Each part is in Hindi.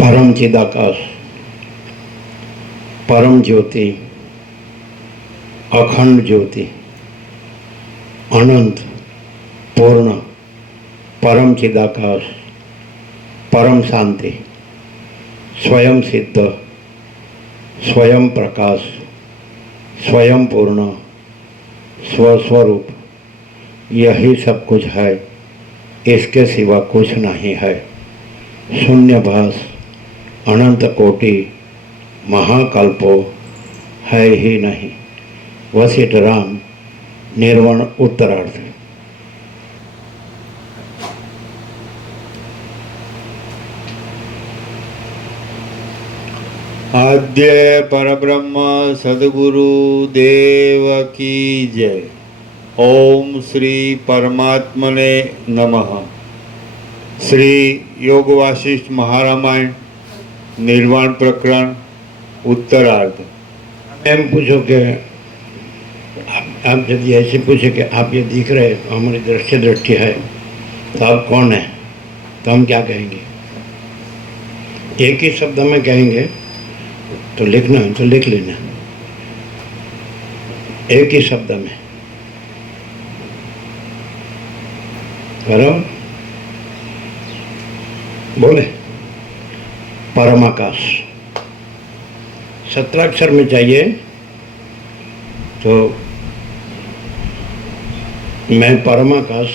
परम चिदाकाश, परम ज्योति, अखंड ज्योति, अनंत, पूर्ण, परम चिदाकाश, परम शांति, स्वयं सिद्ध, स्वयं प्रकाश, स्वयं पूर्ण, स्वस्वरूप, यही सब कुछ है, इसके सिवा कुछ नहीं है। शून्यभास, अनंत कोटि, महाकल्पो है ही नहीं। वशिष्ठ राम, निर्वाण उत्तरार्थ। आद्य परब्रह्म सद्गुरु देव की जय। ओम श्री परमात्मने नमः। श्री योग वासिष्ठ महारामायण निर्वाण प्रकरण उत्तरार्ध। एम पूछो कि आप यदि ऐसे पूछे कि आप ये दिख रहे तो हमारी दृष्टि है, तो आप कौन है, तो हम क्या कहेंगे? एक ही शब्द में कहेंगे तो लिखना है तो लिख लेना, एक ही शब्द में। बराबर बोले। परमाकाश 17 अक्षर में चाहिए तो मैं परमाकाश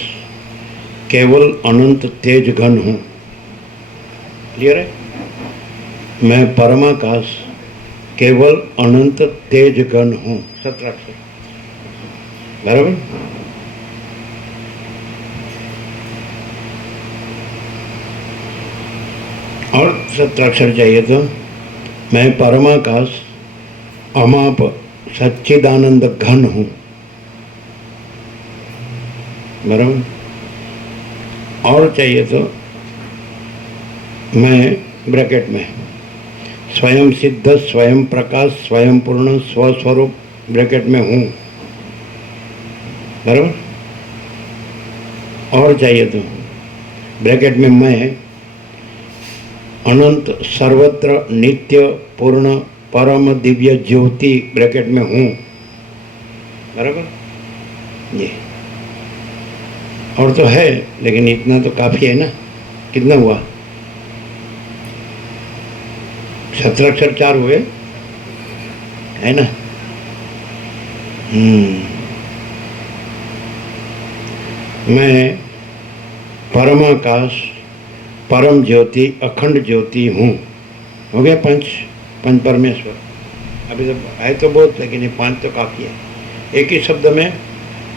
केवल अनंत तेज घन हूँ। क्लियर है? मैं परमाकाश केवल अनंत तेज घन हूँ। 17 अक्षर बराबर। और 17 अक्षर चाहिए तो मैं परमाकाश अमाप सच्चिदानंद घन हूँ। बराबर। और चाहिए तो मैं ब्रैकेट में स्वयं सिद्ध, स्वयं प्रकाश, स्वयं पूर्ण, स्वस्वरूप ब्रैकेट में हूँ। बराबर। और चाहिए तो ब्रैकेट में मैं अनंत सर्वत्र नित्य पूर्ण परम दिव्य ज्योति ब्रैकेट में हूँ। बराबर। ये और तो है, लेकिन इतना तो काफी है ना। कितना हुआ? 17 अक्षर 4 हुए, है ना? मैं परमाकाश परम ज्योति अखंड ज्योति हूँ। हो गया 5 परमेश्वर। अभी तो है तो बहुत, लेकिन ये 5 तो काफ़ी है। एक ही शब्द में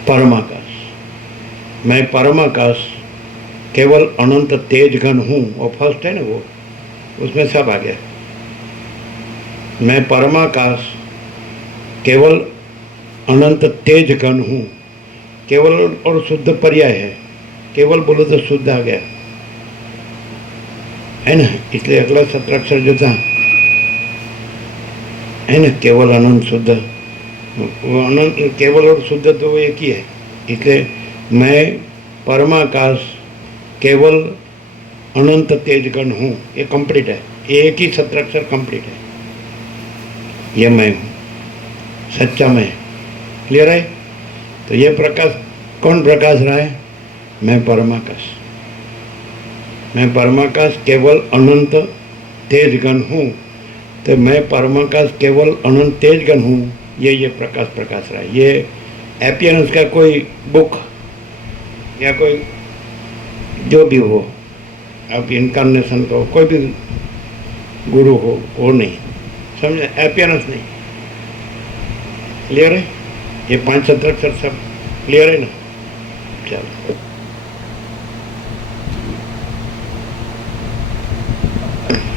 परमाकाश। मैं परमाकाश केवल अनंत तेज घन हूँ। वो फर्स्ट है ना, वो उसमें सब आ गया। मैं परमाकाश केवल अनंत तेज घन हूँ। केवल और शुद्ध पर्याय है। केवल बोलो तो शुद्ध आ गया, है ना? इसलिए अगला 17 अक्षर जो था, है ना, केवल अनंत शुद्ध, वो अनंत केवल और शुद्ध तो वो एक ही है। इसलिए मैं परमाकाश केवल अनंत तेजगण हूँ, ये कंप्लीट है, एक ही सत्राक्षर कंप्लीट है, ये मैं हूँ, सच्चा मैं। क्लियर है? तो ये प्रकाश कौन प्रकाश रहा है? मैं परमाकाश। मैं परमाकाश केवल अनंत तेजगण हूँ। तो मैं परमाकाश केवल अनंत तेजगण हूँ, ये प्रकाश रहा है। ये एपियरेंस का कोई बुक या कोई जो भी हो, अब इनकारनेशन को कोई भी गुरु हो, वो नहीं, समझे? एपियरेंस नहीं। क्लियर है? ये 5 सत्राक्षर सब क्लियर है ना? चलो,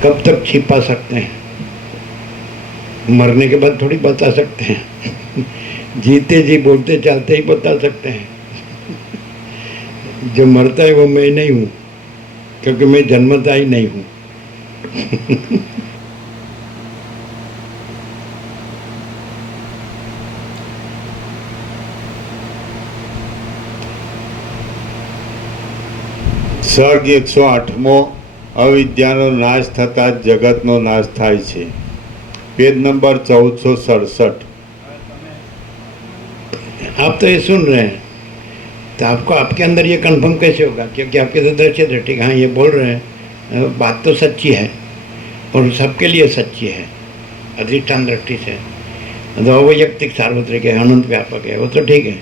कब तक छिपा सकते हैं? मरने के बाद थोड़ी बता सकते हैं। जीते जी बोलते चालते ही बता सकते हैं। जो मरता है वो मैं नहीं हूँ, क्योंकि मैं जन्मता ही नहीं हूँ। સર્ગ 108મો અવિદ્યાનો નાશ થતાં જ જગતનો નાશ થાય છે. Page number 1467. आप तो ये सुन रहे हैं, तो आपको आपके अंदर ये कंफर्म कैसे होगा? क्योंकि आपके तो दृष्टि दृष्टि, हाँ ये बोल रहे हैं, बात तो सच्ची है और सबके लिए सच्ची है, अधिष्ठान दृष्टि से। तो वैयक्तिक सार्वत्रिक है, अनंत व्यापक है, वो तो ठीक है,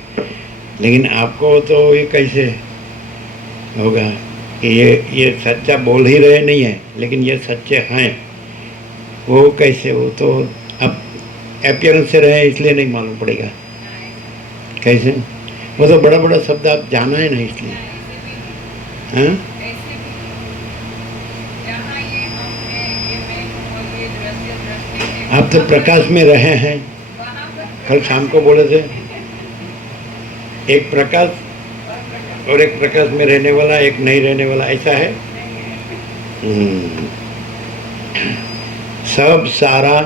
लेकिन आपको तो ये कैसे होगा कि ये सच्चा बोल ही रहे नहीं है, लेकिन ये सच्चे हैं? वो कैसे? वो तो अब एपियरेंस से रहे इसलिए नहीं मालूम पड़ेगा। कैसे? वो तो बड़ा बड़ा शब्द आप जाना है ना, इसलिए। हाँ, आप तो प्रकाश में रहे हैं। कल शाम को बोले थे, एक प्रकाश और एक प्रकाश में रहने वाला, एक नहीं रहने वाला, ऐसा है। सब सारा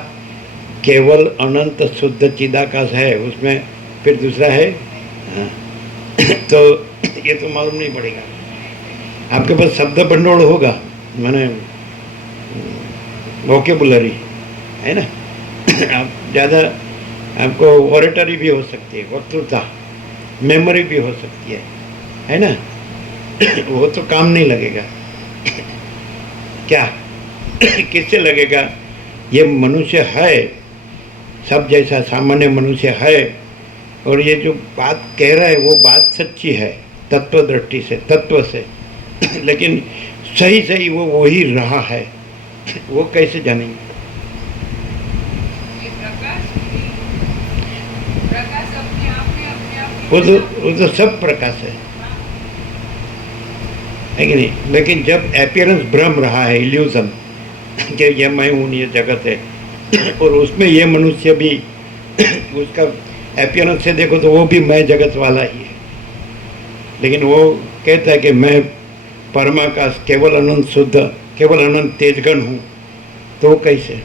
केवल अनंत शुद्ध चिदाकाश है, उसमें फिर दूसरा है। हाँ। तो ये तो मालूम नहीं पड़ेगा। आपके पास शब्द भंडोल होगा, माने वोकेबुलरी है ना। आप ज़्यादा, आपको ऑरेटरी भी हो सकती है, वक्तृता, मेमोरी भी हो सकती है ना। वो तो काम नहीं लगेगा। क्या किससे लगेगा? ये मनुष्य है, सब जैसा सामान्य मनुष्य है, और ये जो बात कह रहा है वो बात सच्ची है तत्व दृष्टि से, तत्व से, लेकिन सही सही वो वही रहा है, वो कैसे जानेंगे? वो तो सब प्रकाश है कि नहीं? लेकिन जब एपियरेंस भ्रम रहा है, इल्यूजन, कि ये मैं हूँ, ये जगत है, और उसमें ये मनुष्य भी, उसका एपियरेंस से देखो तो वो भी मैं जगत वाला ही है, लेकिन वो कहता है कि मैं परमाकाश केवल अनंत शुद्ध, केवल अनंत तेजगण हूँ, तो कैसे?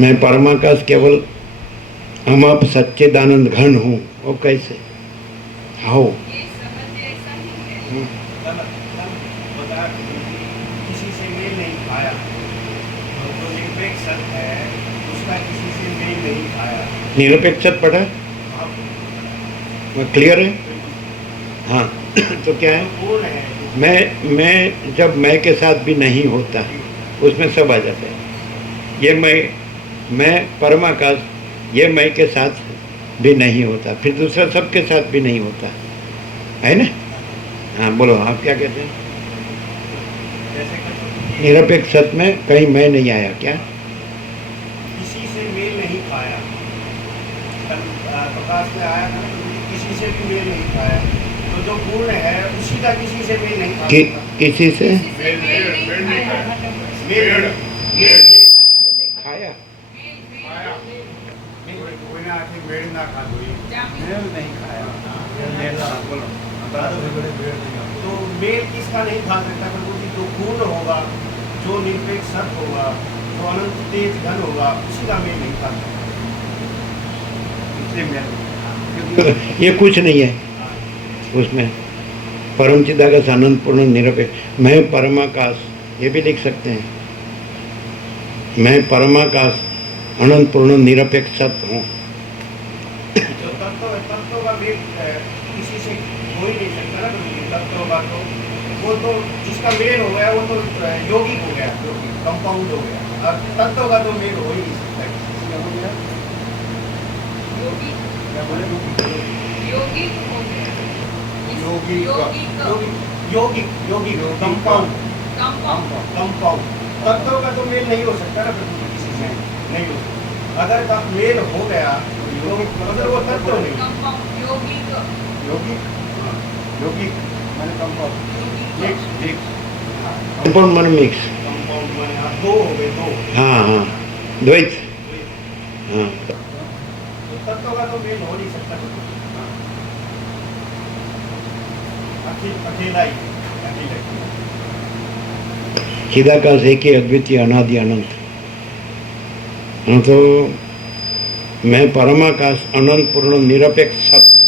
मैं परमाकाश केवल अमाप सच्चिदानंद घन हूँ, वो कैसे? हाउ? किसी से मेल नहीं खाया, तो निरपेक्ष सत्य है, उसका किसी से मेल नहीं खाया। निरपेक्ष पढ़ा है? क्लियर है? हाँ। तो क्या है? कौन है? मैं जब मैं के साथ भी नहीं होता, उसमें सब आ जाता है। ये मैं परमाकाश, ये मैं के साथ भी नहीं होता, फिर दूसरा सबके साथ भी नहीं होता है ना। हाँ बोलो, आप क्या कहते हैं? निरपेक्ष सत्य में कहीं मैं नहीं आया क्या? किसी से मेल नहीं खाया, प्रकाश में आया था, किसी से भी मेल नहीं खाया, तो जो पूर्ण है उसी का किसी से मेल नहीं खाया। किसी से खाया? मेल ना खा, मेल नहीं खाया, तो मेल किसका नहीं खा सकता? क्योंकि जो पूर्ण होगा, जो निरपेक्ष सत्य होगा, जो अनंत तेज घन होगा, उसी का मेल नहीं खा सकता। इसलिए मेल, ये कुछ नहीं है उसमें, परम चिदाकाश अनंत पूर्ण निरपेक्ष। मैं परमाकाश, ये भी लिख सकते हैं। मैं परमाकाश अनंत पूर्ण निरपेक्ष सत्य हूँ। जो तत्व का मेल किसी से हो ही नहीं सकता ना, तत्व का तो वो तो जिसका मेल हो गया वो तो यौगिक हो गया, कंपाउंड हो गया। और तत्व का तो मेल हो ही नहीं सकता किसी से। हो गया योगी क्या बोले? योगी हो गया। योगी योगी यौगिक कंपाउंड कंपाउंड तत्व का तो मेल नहीं हो सकता ना किसी से, नहीं हो सकता। अगर का मेल हो गया तो अगर वो तत्व नहीं कंपाउंड यौगिक मैंने कंपाउंड मिक्स कंपाउंड मन मिक्स। कंपाउंड माने आप दो हो गए, दो हाँ हाँ, द्वैत। हाँ, तो तत्व का तो मेल हो नहीं सकता। अकेला ही चिदाकाश एक ही अद्वितीय अनादि अनंत। हाँ, तो मैं परमाकाश अनंत पूर्ण निरपेक्ष सत्य,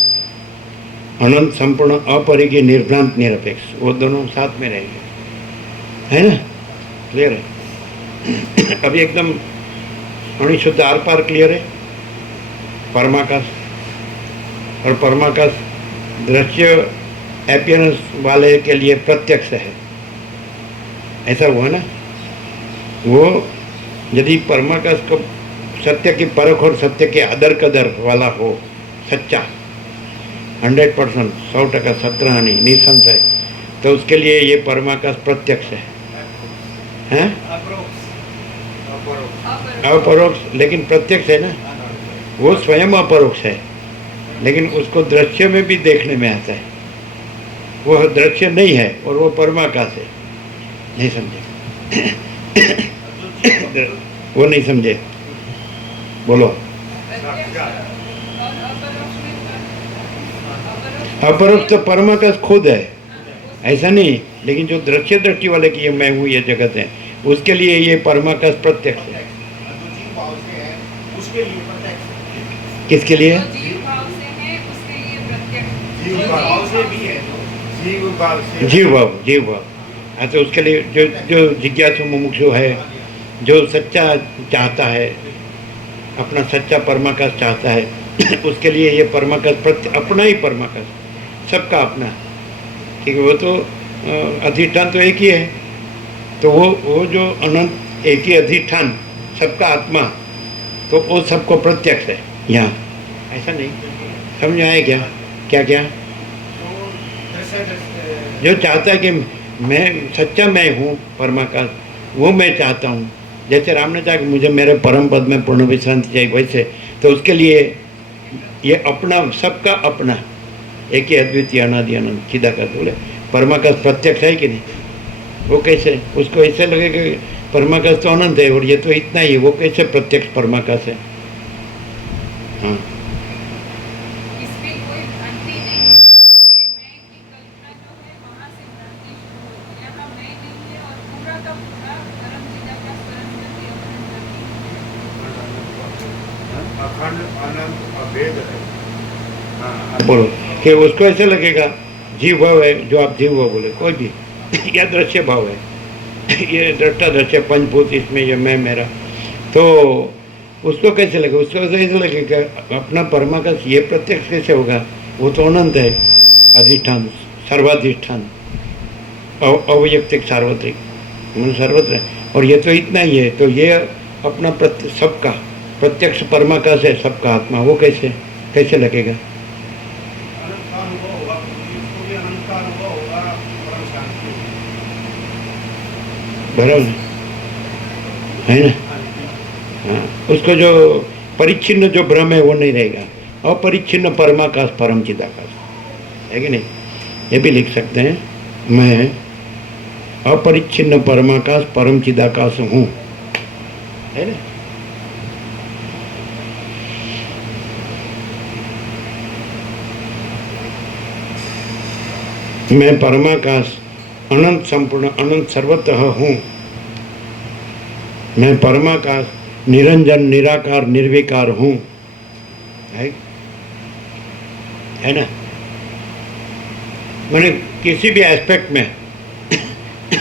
अनंत संपूर्ण अपरिज्ञ निर्भ्रांत निरपेक्ष, वो दोनों साथ में रहेंगे, है ना? क्लियर है? अभी एकदम अणिशुद्ध आर पार क्लियर है। परमाकाश और परमाकाश दृश्य एपियरेंस वाले के लिए प्रत्यक्ष है, ऐसा हुआ ना? वो यदि परमाकाश को सत्य की परख और सत्य के आदर कदर वाला हो, सच्चा 100%, 100% सत्रहानि निसंशय, तो उसके लिए ये परमाकाश प्रत्यक्ष है, हैं? अपरोक्ष, लेकिन प्रत्यक्ष है ना। वो स्वयं अपरोक्ष है, लेकिन उसको दृश्य में भी देखने में आता है। वो दृश्य नहीं है और वो परमाकाश है। नहीं समझे? वो नहीं समझे, बोलो। अपरोक्ष तो परमाकाश खुद है, ऐसा नहीं। लेकिन जो दृश्य दृष्टि वाले की ये मैं हूँ, ये जगत है, उसके लिए ये परमाकाश प्रत्यक्ष है। उसके लिए प्रत्यक्ष, किसके लिए? जो जीव भाव से है उसके लिए प्रत्यक्ष। जीव जो भाव से भी है, जीव भाव से जीव भाव, जीव भाव। हाँ, तो उसके लिए जो जो जिज्ञासु मुमुक्षु है, जो सच्चा चाहता है, अपना सच्चा परमाकाश चाहता है, उसके लिए ये परमाकाश अपना ही परमाकाश, सबका अपना, क्योंकि वो तो अधिष्ठान तो एक ही है। तो वो जो अनंत एक ही अधिष्ठान, सबका आत्मा, तो वो सबको प्रत्यक्ष है यहाँ। ऐसा नहीं समझ आया क्या? क्या क्या जो चाहता है कि मैं सच्चा मैं हूँ परमाकाश, वो मैं चाहता हूँ। जैसे राम ने चाहा कि मुझे मेरे परम पद में पूर्ण विश्रांति चाहिए, वैसे तो उसके लिए ये अपना, सबका अपना, एक ही अद्वितीय अनादि अनंत चिदाकाश बोले परमाकाश प्रत्यक्ष है कि नहीं? वो कैसे? उसको ऐसे लगेगा कि परमाकाश तो अनंत है और ये तो इतना ही है, वो कैसे प्रत्यक्ष परमाकाश है? हाँ, इसमें कोई भ्रांति नहीं। ये मैं की कल्पना जो है वहाँ से भ्रांति शुरू होती है। यहाँ मैं नहीं है और पूरा का पूरा परम चिदाकाश परम ज्योति अखंड अनंत अभेद है। हाँ, बोलो कि उसको ऐसे लगेगा जीव भाव है, जो आप जीव भाव बोले कोई भी, या दृश्य भाव है, ये दृष्टा दृश्य पंचभूत, इसमें ये मैं मेरा, तो उसको कैसे लगेगा? उसको ऐसे लगेगा अपना परमाकाश ये प्रत्यक्ष कैसे होगा? वो तो अनंत है, अधिष्ठान, सर्वाधिष्ठान, अवैयक्तिक सार्वत्रिक, सर्वत्र, और ये तो इतना ही है। तो ये अपना सबका प्रत्यक्ष परमाकाश है, सबका आत्मा, वो कैसे कैसे लगेगा? अनंत का अनुभव होगा, उसको भी अनंत का अनुभव होगा, परम शांति बराबर है ना? हाँ, उसको जो परिच्छिन्न जो भ्रम है वो नहीं रहेगा, अपरिच्छिन्न परमाकाश परम चिदाकाश है कि नहीं? ये भी लिख सकते हैं, मैं अपरिच्छिन्न परमाकाश परम चिदाकाश हूँ, है ना? मैं परमाकाश अनंत संपूर्ण अनंत सर्वतः हूँ। मैं परमाकाश निरंजन निराकार निर्विकार हूँ, है ना? मैंने किसी भी एस्पेक्ट में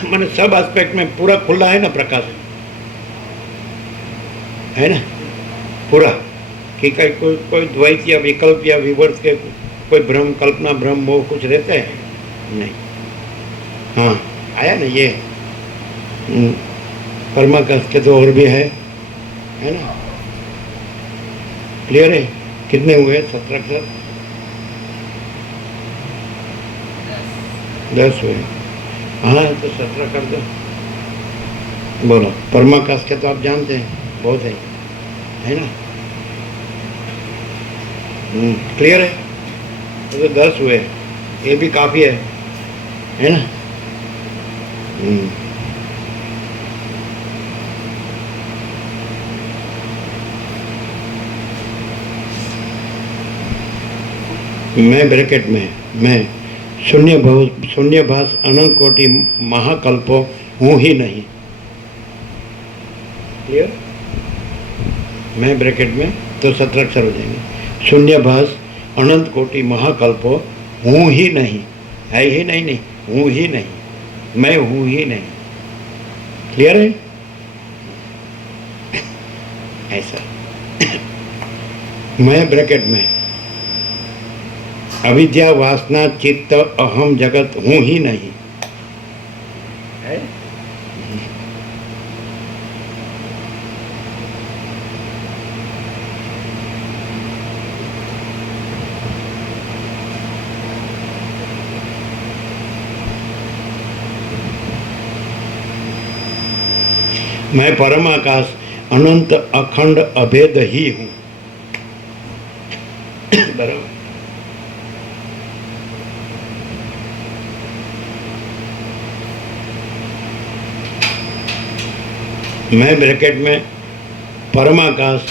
मैंने सब एस्पेक्ट में पूरा खुला है ना प्रकाश, है ना पूरा, कि कोई द्वैत या विकल्प या विवर्त के कोई भ्रम, कल्पना, भ्रम, मोह कुछ रहता है नहीं। हाँ आया ना ये परमाकाश के तो और भी है ना। क्लियर है? कितने हुए? 17 अक्षर 10 हुए। हाँ तो 17 कर दो। बोलो परमाकाश के तो आप जानते हैं बहुत है ना। क्लियर है? तो 10 हुए, ये भी काफ़ी है ना। मैं ब्रैकेट में मैं शून्यभास अनंत कोटि महाकल्पो हूँ ही नहीं। क्लियर? मैं ब्रैकेट में तो 17 अक्षर हो जाएंगे। शून्यभास अनंत कोटि महाकल्पो हूँ ही नहीं, है ही नहीं, हूँ ही नहीं, मैं हूँ ही नहीं। क्लियर है? ऐसा मैं ब्रैकेट में अविद्या वासना चित्त अहम जगत हूँ ही नहीं है। मैं परम आकाश अनंत अखंड अभेद ही हूँ। बराबर। मैं ब्रैकेट में परमाकाश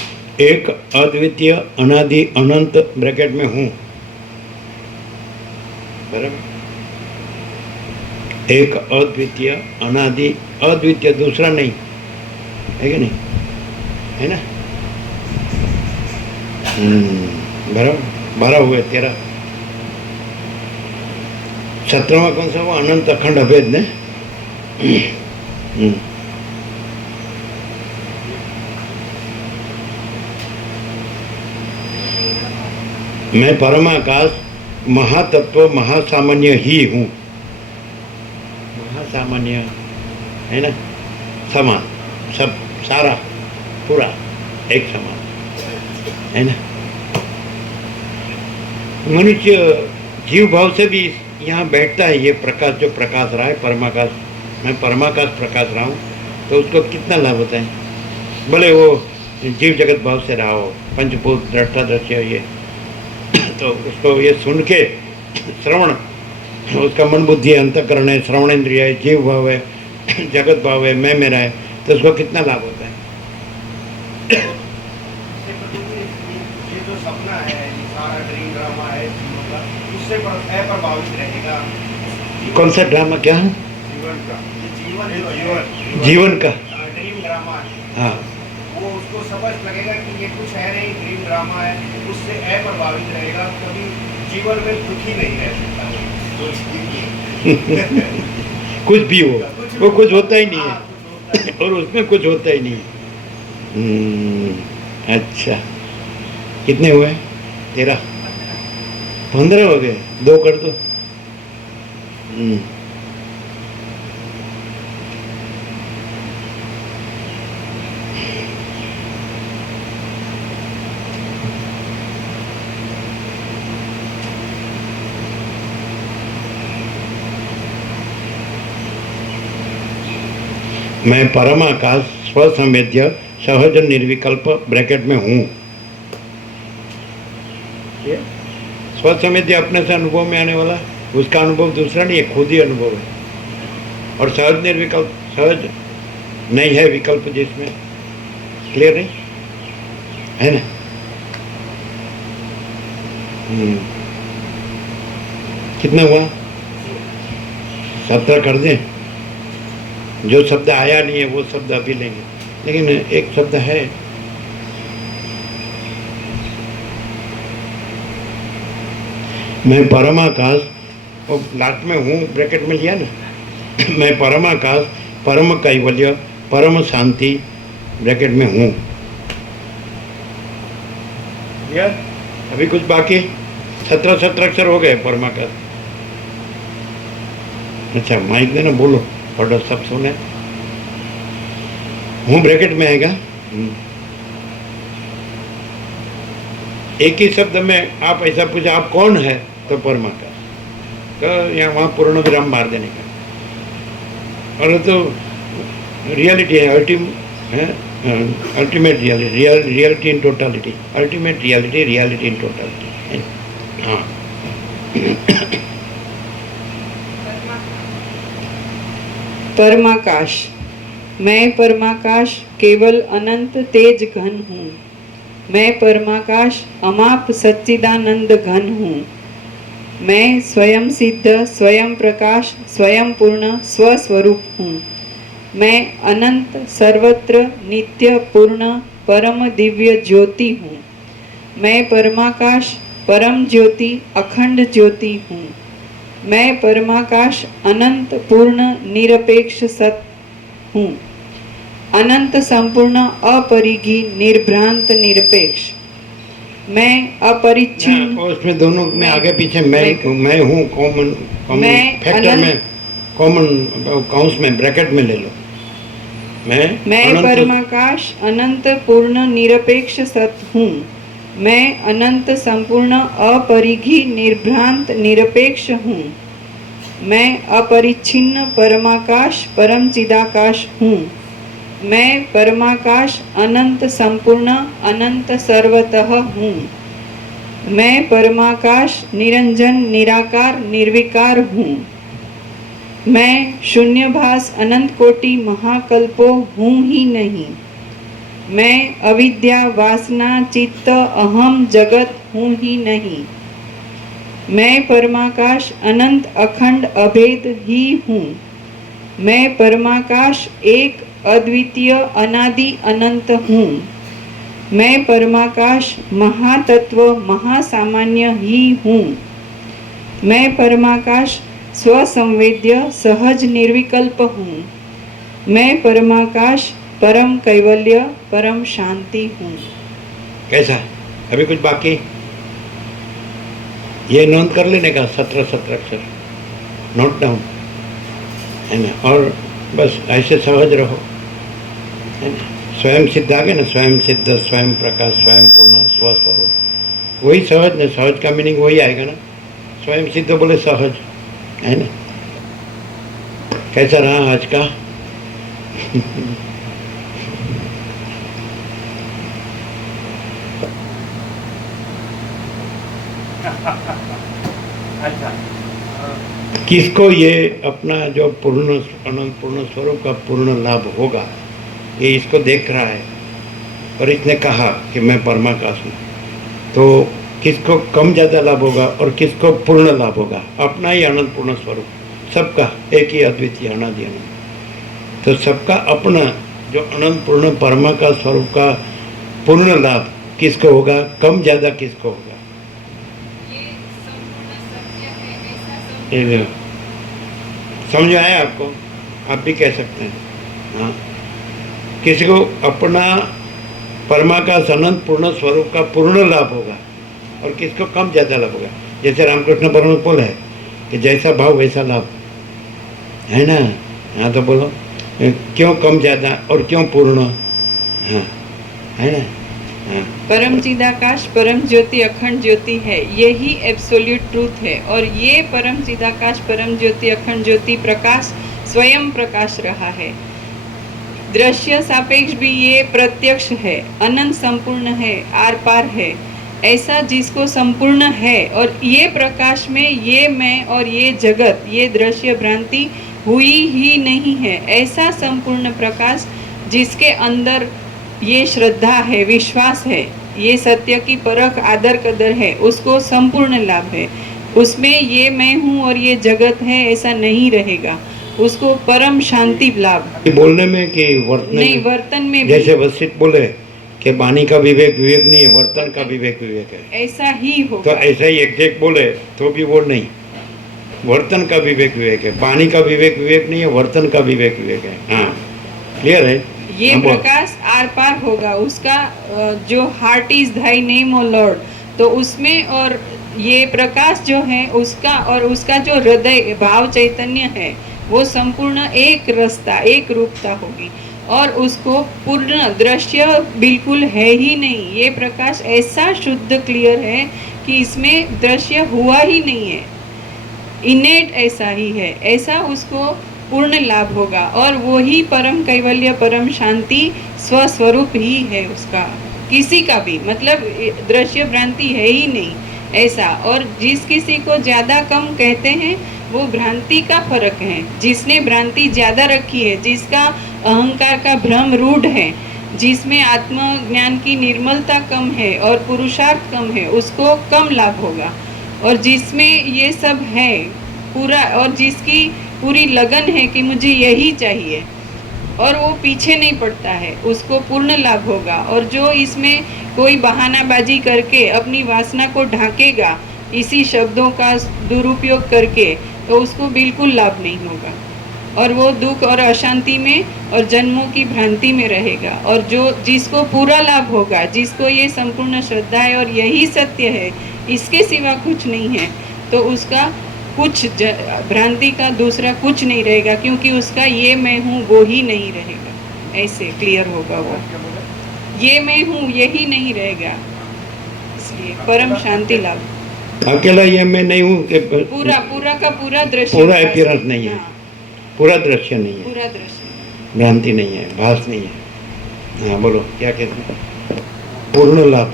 एक अद्वितीय अनादि अनंत ब्रैकेट में हूँ। बराबर। एक अद्वितीय अनादि, अद्वितीय दूसरा नहीं है कि नहीं, है ना। बराबर। 12 हुए, 13। 17वां कौन सा हुआ? अनंत अखंड अभेद ने। मैं परमाकाश महातत्व महासामान्य ही हूँ। महासामान्य है ना, समान, सब सारा पूरा एक समान है ना। मनुष्य जीव भाव से भी यहाँ बैठता है। ये प्रकाश जो प्रकाश रहा है परमाकाश, मैं परमाकाश प्रकाश रहा हूँ, तो उसको कितना लाभ होता है। भले वो जीव जगत भाव से रहा हो, पंचभूत दृष्टा दृश्य ये, तो उसको ये सुन के श्रवण, उसका मन बुद्धि अंतःकरण है, श्रवण इंद्रिय है, जीव भाव है, जगत भाव है, मैं मेरा है, तो उसको कितना लाभ होता है। ये जो सपना है, ये सारा ड्रीम ड्रामा है जीवन का, उससे अप्रभावित रहेगा। कौन सा ड्रामा? क्या है? जीवन का, जीवन जीवन का ड्रीम ड्रामा है। हाँ, वो उसको समझ लगेगा कि ये कुछ है नहीं, ड्रीम ड्रामा है, उससे अप्रभावित रहेगा, कभी जीवन में दुखी नहीं रह सकता। कुछ भी हो, वो कुछ होता ही नहीं है, और उसमें कुछ होता ही नहीं है। अच्छा, कितने हुए? 13। 15 हो गए, 2 कर दो। मैं परमाकाश स्वसंवेद्य सहज निर्विकल्प ब्रैकेट में हूँ। स्वसंवेद्य अपने से अनुभव में आने वाला, उसका अनुभव दूसरा नहीं है, खुद ही अनुभव है। और सहज निर्विकल्प, सहज नहीं है विकल्प जिसमें। क्लियर नहीं है ना। कितना हुआ? 17 कर दें। जो शब्द आया नहीं है वो शब्द अभी लेंगे, लेकिन एक शब्द है। मैं परमाकाश वो लास्ट में हूँ ब्रैकेट में लिया ना। मैं परमाकाश, परम कैवल्य, परम शांति ब्रैकेट में हूँ। यार अभी कुछ बाकी? 17 अक्षर हो गए परमाकाश। अच्छा माइक देना, बोलो, पढ़ो, सब सुने। हूँ ब्रैकेट में आएगा। एक ही शब्द में आप ऐसा पूछा आप कौन है, तो परमाकाश, तो यहाँ वहाँ पूर्ण विराम मार देने का। और तो रियलिटी है, ultimate reality in totality, ultimate reality in totality. हाँ परमाकाश। मैं परमाकाश केवल अनंत तेज घन हूँ। मैं परमाकाश अमाप सच्चिदानंद घन हूँ। मैं स्वयं सिद्ध, स्वयं प्रकाश, स्वयं पूर्ण स्वस्वरूप हूँ। मैं अनंत सर्वत्र नित्य पूर्ण परम दिव्य ज्योति हूँ। मैं परमाकाश परम ज्योति अखंड ज्योति हूँ। मैं परमाकाश अनंत पूर्ण निरपेक्ष सत हूँ। अनंत संपूर्ण अपरिघी निर्भ्रांत निरपेक्ष। मैं अपरिच्छिन्न। और उसमें दोनों में आगे पीछे मैं हूँ, कॉमन फैक्टर में, कॉमन काउंस में ब्रैकेट में ले लो। मैं परमाकाश अनंत पूर्ण निरपेक्ष सत हूँ। मैं अनंत संपूर्ण अपरिघी निर्भ्रांत निरपेक्ष हूँ। मैं अपरिच्छिन्न परमाकाश परम चिदाकाश हूँ। मैं परमाकाश अनंत संपूर्ण अनंत सर्वतः हूँ। मैं परमाकाश निरंजन निराकार निर्विकार हूँ। मैं शून्यभास अनंत कोटि महाकल्पो हूँ ही नहीं। मैं अविद्या वासना चित्त अहम जगत हूँ ही नहीं। मैं परमाकाश अनंत अखंड अभेद ही हूँ। मैं परमाकाश एक अद्वितीय अनादि अनंत हूँ। मैं परमाकाश महातत्व महासामान्य ही हूँ। मैं परमाकाश स्वसंवेद्य सहज निर्विकल्प हूँ। मैं परमाकाश परम कैवल्य परम शांति हूँ। कैसा? अभी कुछ बाकी? ये नोट कर लेने का 17 अक्षर, नोट डाउन, है ना। और बस ऐसे सहज रहो, है ना। स्वयं सिद्ध आ गए ना, स्वयं सिद्ध, स्वयं प्रकाश, स्वयं पूर्ण स्वस्वरूप, वही सहज ना। सहज का मीनिंग वही आएगा ना। स्वयं सिद्ध बोले सहज, है ना। कैसा रहा आज का? अच्छा, किसको ये अपना जो पूर्ण अनंत पूर्ण स्वरूप का पूर्ण लाभ होगा, ये इसको देख रहा है और इसने कहा कि मैं परमाकाश हूँ, तो किसको कम ज़्यादा लाभ होगा और किसको पूर्ण लाभ होगा? अपना ही अनंत पूर्ण स्वरूप, सबका एक ही अद्वितीय अनादि अनंत। तो सबका अपना जो अनंत पूर्ण परमाकाश स्वरूप का पूर्ण लाभ किसको होगा, कम ज़्यादा किसको होगा? ये संपूर्ण सत्य है, ऐसा ये संपूर्ण लो। समझ आया आपको? आप भी कह सकते हैं। हाँ, किसी को अपना परमाकाश अनंत पूर्ण स्वरूप का पूर्ण लाभ होगा और किसको कम ज़्यादा लाभ होगा। जैसे रामकृष्ण परमहंस बोले है कि जैसा भाव वैसा लाभ, है ना। हाँ तो बोलो, क्यों कम ज़्यादा और क्यों पूर्ण? हाँ, है ना। हाँ, परम चिदाकाश परम ज्योति अखंड ज्योति है, यही एब्सोल्यूट ट्रूथ है। और ये परम चिदाकाश परम ज्योति अखंड ज्योति प्रकाश स्वयं प्रकाश रहा है। दृश्य सापेक्ष भी ये प्रत्यक्ष है, अनंत संपूर्ण है, आर पार है, ऐसा जिसको संपूर्ण है। और ये प्रकाश में ये मैं और ये जगत, ये दृश्य भ्रांति हुई ही नहीं है। ऐसा संपूर्ण प्रकाश जिसके अंदर ये श्रद्धा है, विश्वास है, ये सत्य की परख आदर कदर है, उसको संपूर्ण लाभ है। उसमें ये मैं हूँ और ये जगत है ऐसा नहीं रहेगा, उसको परम शांति लाभ। ये बोलने में कि वर्तन नहीं, वर्तन में भी जैसे वशिष्ठ बोले कि वाणी का विवेक विवेक नहीं है, वर्तन का विवेक विवेक है, ऐसा ही तो होगा। ऐसा ही एग्जैक्ट बोले तो भी वो नहीं। वर्तन का विवेक विवेक है, पानी का विवेक विवेक नहीं है, वर्तन का विवेक विवेक है। हाँ, क्लियर है? ये हाँ, बोल। प्रकाश आर पार होगा उसका, जो हार्ट इज धाई नेम ओ लॉर्ड, तो उसमें, और ये प्रकाश जो है उसका, और उसका जो हृदय भाव चैतन्य है वो संपूर्ण एक रस्ता, एक रूपता होगी, और उसको पूर्ण दृश्य बिल्कुल है ही नहीं। ये प्रकाश ऐसा शुद्ध क्लियर है कि इसमें दृश्य हुआ ही नहीं है, इनेट ऐसा ही है, ऐसा उसको पूर्ण लाभ होगा। और वो ही परम कैवल्य, परम शांति स्वस्वरूप ही है उसका, किसी का भी मतलब दृश्य भ्रांति है ही नहीं ऐसा। और जिस किसी को ज़्यादा कम कहते हैं वो भ्रांति का फर्क है, जिसने भ्रांति ज़्यादा रखी है, जिसका अहंकार का भ्रम रूढ़ है, जिसमें आत्मज्ञान की निर्मलता कम है और पुरुषार्थ कम है, उसको कम लाभ होगा। और जिसमें ये सब है पूरा, और जिसकी पूरी लगन है कि मुझे यही चाहिए और वो पीछे नहीं पड़ता है, उसको पूर्ण लाभ होगा। और जो इसमें कोई बहानाबाजी करके अपनी वासना को ढांकेगा इसी शब्दों का दुरुपयोग करके, तो उसको बिल्कुल लाभ नहीं होगा, और वो दुख और अशांति में और जन्मों की भ्रांति में रहेगा। और जो जिसको पूरा लाभ होगा, जिसको ये संपूर्ण श्रद्धा है और यही सत्य है, इसके सिवा कुछ नहीं है, तो उसका कुछ भ्रांति का दूसरा कुछ नहीं रहेगा, क्योंकि उसका ये मैं हूँ वो ही नहीं रहेगा। ऐसे क्लियर होगा वो, ये मैं हूँ यही नहीं रहेगा, इसलिए परम शांति लाभ। अकेला ये मैं नहीं हूँ कि पूरा पूरा का पूरा दृश्य, पूरा appearance नहीं है। हाँ, पूरा दृश्य नहीं है, पूरा दृश्य। भ्रांति नहीं है, भास नहीं है। हाँ बोलो, क्या कहते हैं? पूर्ण लाभ,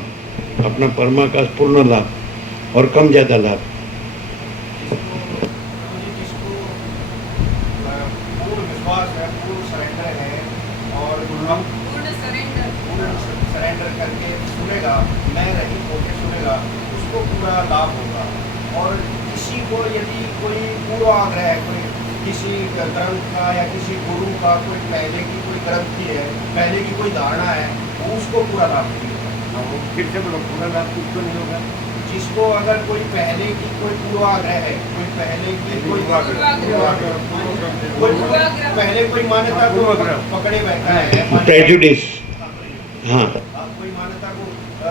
अपना परमाकाश पूर्ण लाभ और कम ज़्यादा लाभ। जिसको पूर्ण विश्वास है, पूर्ण सरेंडर है, और हम पूर्ण सरेंडर। पूर्ण सरेंडर करके सुनेगा, मैं रही होके सुनेगा, उसको पूरा लाभ होगा। और किसी को यदि कोई पूर्वाग्रह है, कोई किसी ग्रंथ का या किसी गुरु का कोई पहले की कोई ग्रंथि है, पहले की कोई धारणा है, तो उसको पूरा लाभ नहीं होगा। फिर से बोलो, पूरा लाभ कुछ तो नहीं होगा। जिसको अगर कोई पहले की कोई पूर्वाग्रह है, कोई पहले की कोई पहले कोई मान्यता को पकड़े बैठा है, प्रेजुडिस। हाँ, कोई मान्यता को,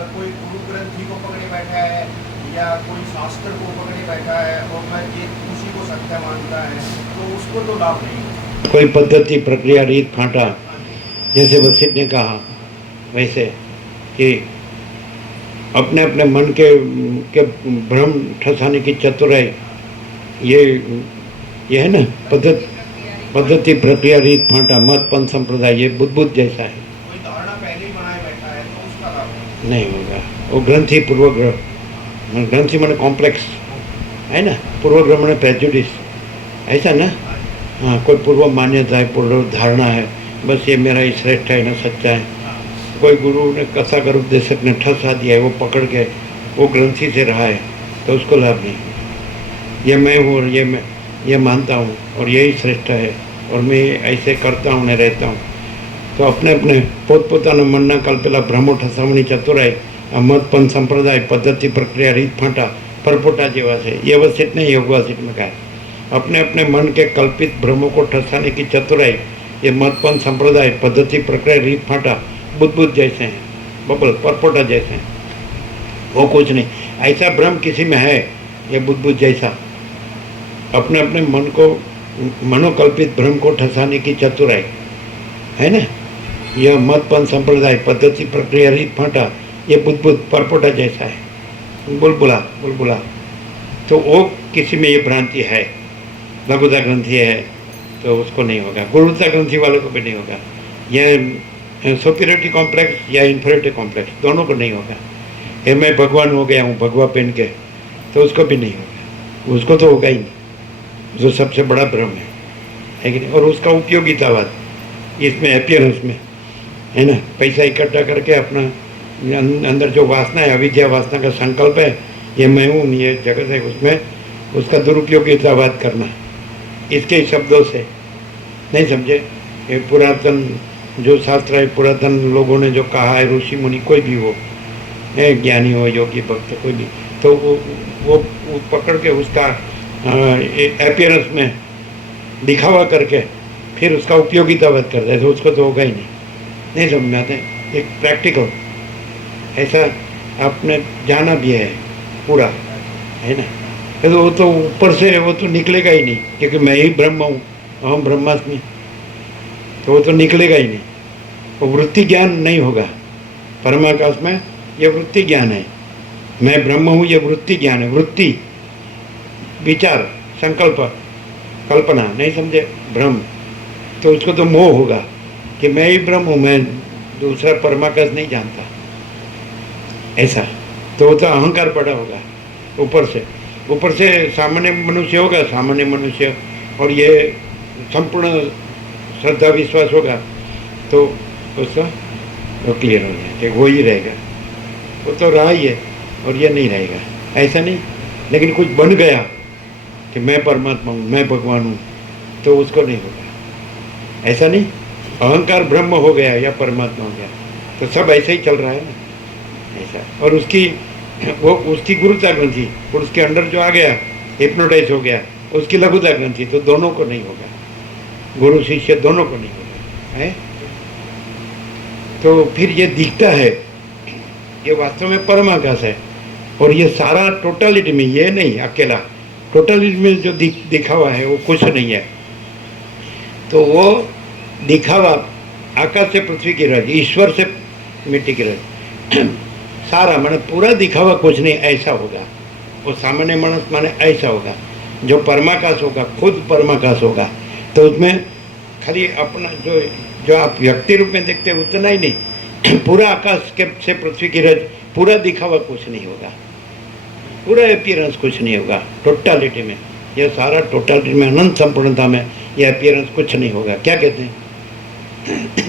कोई गुरु ग्रंथी को पकड़े बैठा है या कोई शास्त्र को पकड़े बैठा है और मैं ये उसी को सत्य मानता है, तो उसको तो लाभ नहीं होगा। कोई पद्धति प्रक्रिया रीत फाटा, जैसे वशिष्ठ ने कहा वैसे कि अपने अपने मन के भ्रम ठसाने की चतुराई, ये है ना पद्धति प्रक्रिया रीत फाटा, मत पंथ संप्रदाय, ये बुद्ध जैसा है, कोई धारणा पहले ही बनाए बैठा है तो उसका लाभ नहीं होगा। वो ग्रंथि पूर्वग्रह, ग्रंथि मैंने कॉम्प्लेक्स है ना, पूर्वग्रह मैंने प्रेजुडिस, ऐसा ना। हाँ, कोई पूर्व मान्यता है, पूर्व धारणा है, बस ये मेरा ही श्रेष्ठ है ना, सच्चा है। कोई गुरु ने कसा कर उपदेशक ने ठसा दिया है, वो पकड़ के वो ग्रंथि से रहा है, तो उसको लाभ नहीं। ये मैं हूँ और ये मानता हूँ और यही श्रेष्ठ है और मैं ऐसे करता हूँ ने रहता हूँ, तो अपने अपने પોતપોતાના મનના કલ્પેલા ભ્રમો ઠસામણી ચતુરાઈ આ મત પંથ સંપ્રદાય પદ્ધતિ પ્રક્રિયા રીત ફાંટા પરપોટા જેવા છે, ये वशिष्ठ नहीं योग वशिष्ठ में कहा। अपने अपने मन के कल्पित भ्रमों को ठसाने की चतुराई, ये मत पंथ संप्रदाय पद्धति प्रक्रिया रीत फांटा बुद्ध जैसे हैं, बबल परपोटा जैसे हैं, वो कुछ नहीं। ऐसा भ्रम किसी में है, ये बुद्ध जैसा अपने अपने मन को मनोकल्पित भ्रम को ठसाने की चतुराई है ना, यह मत पंथ संप्रदाय पद्धति प्रक्रिया रीत फांटा, ये बुद्ध परपोटा जैसा है, बुलबुला। तो वो किसी में ये भ्रांति है, लघुता ग्रंथि है, तो उसको नहीं होगा। गुरुता ग्रंथि वालों को भी नहीं होगा। यह सुपीरियरिटी कॉम्प्लेक्स या इन्फीरियरिटी कॉम्प्लेक्स दोनों को नहीं होगा। ये मैं भगवान हो गया हूँ भगवा पहन के, तो उसको भी नहीं होगा, उसको तो होगा ही नहीं, जो सबसे बड़ा भ्रम है कि नहीं। और उसका उपयोगितावाद इसमें अपीयरेंस में है ना, पैसा इकट्ठा करके अपना अंदर जो वासना है, अविद्या वासना का संकल्प है, ये मैं हूँ, ये जगत है, उसमें उसका दुरुपयोगितावाद करना, इसके शब्दों से नहीं समझे। ये पुरातन जो शास्त्र है, पुरातन लोगों ने जो कहा है, ऋषि मुनि कोई भी हो, ज्ञानी हो, योगी भक्त कोई भी, तो वो पकड़ के उसका अपीयरेंस में दिखावा करके फिर उसका उपयोगितावाद करते हैं तो उसको तो होगा ही नहीं समझ में आते। एक प्रैक्टिकल ऐसा आपने जाना भी है पूरा, है ना। तो वो तो ऊपर से वो तो निकलेगा ही नहीं, क्योंकि मैं ही ब्रह्म हूँ, अहम ब्रह्मास्मि, तो वो तो निकलेगा ही नहीं। वो वृत्ति ज्ञान नहीं होगा। परमाकाश में ये वृत्ति ज्ञान है, मैं ब्रह्म हूँ, ये वृत्ति ज्ञान है। वृत्ति, विचार, संकल्प, कल्पना, नहीं समझे, भ्रम, तो उसको तो मोह होगा कि मैं ही ब्रह्म हूँ, मैं दूसरा परमाकाश नहीं जानता, ऐसा। तो वो तो अहंकार पड़ा होगा ऊपर से सामान्य मनुष्य होगा, सामान्य मनुष्य, और ये संपूर्ण श्रद्धा विश्वास होगा तो उसका वो क्लियर हो जाए कि वो ही रहेगा। वो तो रहा ही है और ये नहीं रहेगा, ऐसा नहीं। लेकिन कुछ बन गया कि मैं परमात्मा हूँ, मैं भगवान हूँ, तो उसको नहीं होगा, ऐसा नहीं। अहंकार ब्रह्म हो गया या परमात्मा हो गया तो सब ऐसे ही चल रहा है ना, ऐसा। और उसकी गुरुता ग्रंथि, और उसके अंदर जो आ गया हिप्नोटाइज हो गया, उसकी लघुता ग्रंथि, तो दोनों को नहीं होगा, गुरु शिष्य दोनों को नहीं होगा, है। तो फिर ये दिखता है, ये वास्तव में परमाकाश है। और ये सारा टोटलिटी में, ये नहीं अकेला, टोटलिटी में जो दिखावा है वो कुछ नहीं है। तो वो दिखावा आकाश से पृथ्वी की रज, ईश्वर से मिट्टी की रज, सारा माने पूरा दिखावा कुछ नहीं, ऐसा होगा। वो सामान्य मानस माने ऐसा होगा। जो परमाकाश होगा, खुद परमाकाश होगा, तो उसमें खाली अपना जो आप व्यक्ति रूप में देखते हैं उतना ही नहीं, पूरा आकाश के से पृथ्वी की रज, पूरा दिखावा कुछ नहीं होगा, पूरा अपीयरेंस कुछ नहीं होगा टोटलिटी में। यह सारा टोटलिटी में, अनंत संपूर्णता में यह अपीयरेंस कुछ नहीं होगा। क्या कहते हैं?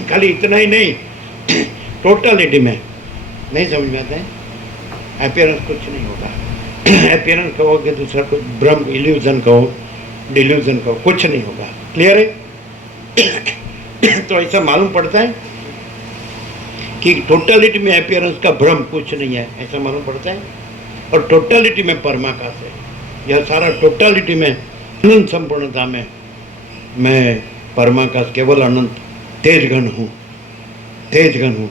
खाली इतना ही नहीं, टोटलिटी में नहीं समझ में आता है। अपीयरेंस कुछ नहीं होगा। अपीयरेंस कहो कि दूसरा कुछ भ्रम, इल्यूजन कहो, डिल्यूजन कहो, कुछ नहीं होगा। क्लियर है? तो ऐसा मालूम पड़ता है कि टोटलिटी में अपीयरेंस का भ्रम कुछ नहीं है, ऐसा मालूम पड़ता है। और टोटलिटी में परमाकाश है। यह सारा टोटलिटी में, अनंत संपूर्णता में मैं परमाकाश केवल अनंत तेज घन हूँ, तेज घन हूँ।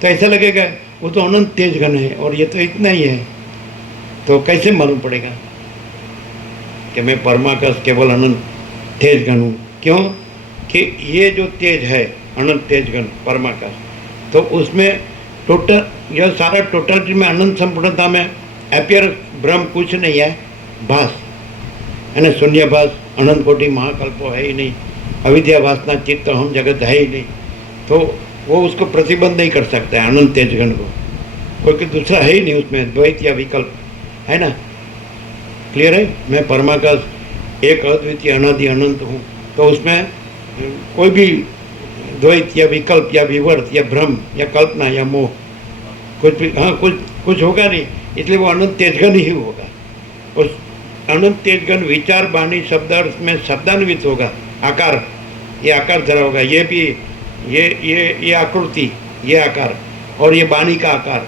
तो ऐसा लगेगा वो तो अनंत तेज घन है और ये तो इतना ही है। तो कैसे मालूम पड़ेगा कि मैं परमाकाश केवल अनंत तेज घन हूँ? क्यों कि ये जो तेज है, अनंत तेज घन परमाकाश, तो उसमें टोटल, यह सारा टोटलिटी में, अनंत संपूर्णता में अपीयर ब्रह्म कुछ नहीं है, भास है ना, शून्य भास, अनंत कोटि महाकल्पो है ही नहीं, अविद्या वासना चित्त हम जगत है ही नहीं। तो वो उसको प्रतिबंध नहीं कर सकता है, अनंत तेजगण को। कोई दूसरा है ही नहीं उसमें, द्वैत या विकल्प, है ना। क्लियर है? मैं परमाकाश एक अद्वितीय अनादि अनंत हूँ, तो उसमें कोई भी द्वैत या विकल्प या विवर्त या भ्रम या कल्पना या मोह कुछ भी, हाँ, कुछ होगा नहीं। इसलिए वो अनंत तेजगन ही होगा। उस अनंत तेजगन विचार, वाणी, शब्द अर्थ में शब्दान्वित होगा। आकार, ये आकार धरा होगा, ये भी, ये आकृति, ये आकार, और ये वाणी का आकार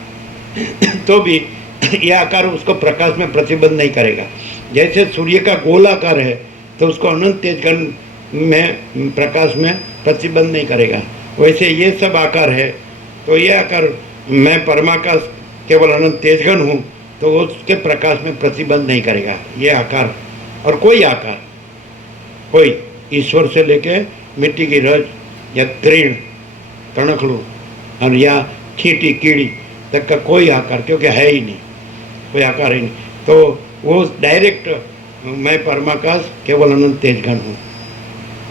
तो भी ये आकार उसको प्रकाश में प्रतिबंध नहीं करेगा। जैसे सूर्य का गोल आकार है तो उसको अनंत तेजगन में, प्रकाश में प्रतिबंध नहीं करेगा। वैसे ये सब आकार है, तो ये आकार, मैं परमाकाश केवल अनंत तेजगन हूँ, तो उसके प्रकाश में प्रतिबंध नहीं करेगा ये आकार। और कोई आकार, कोई ईश्वर से लेके मिट्टी की रज या तृण, तणखलू और या चींटी कीड़ी तक का कोई आकार, क्योंकि है ही नहीं, कोई आकार ही नहीं। तो वो डायरेक्ट मैं परमाकाश केवल अनंत तेजगन हूँ,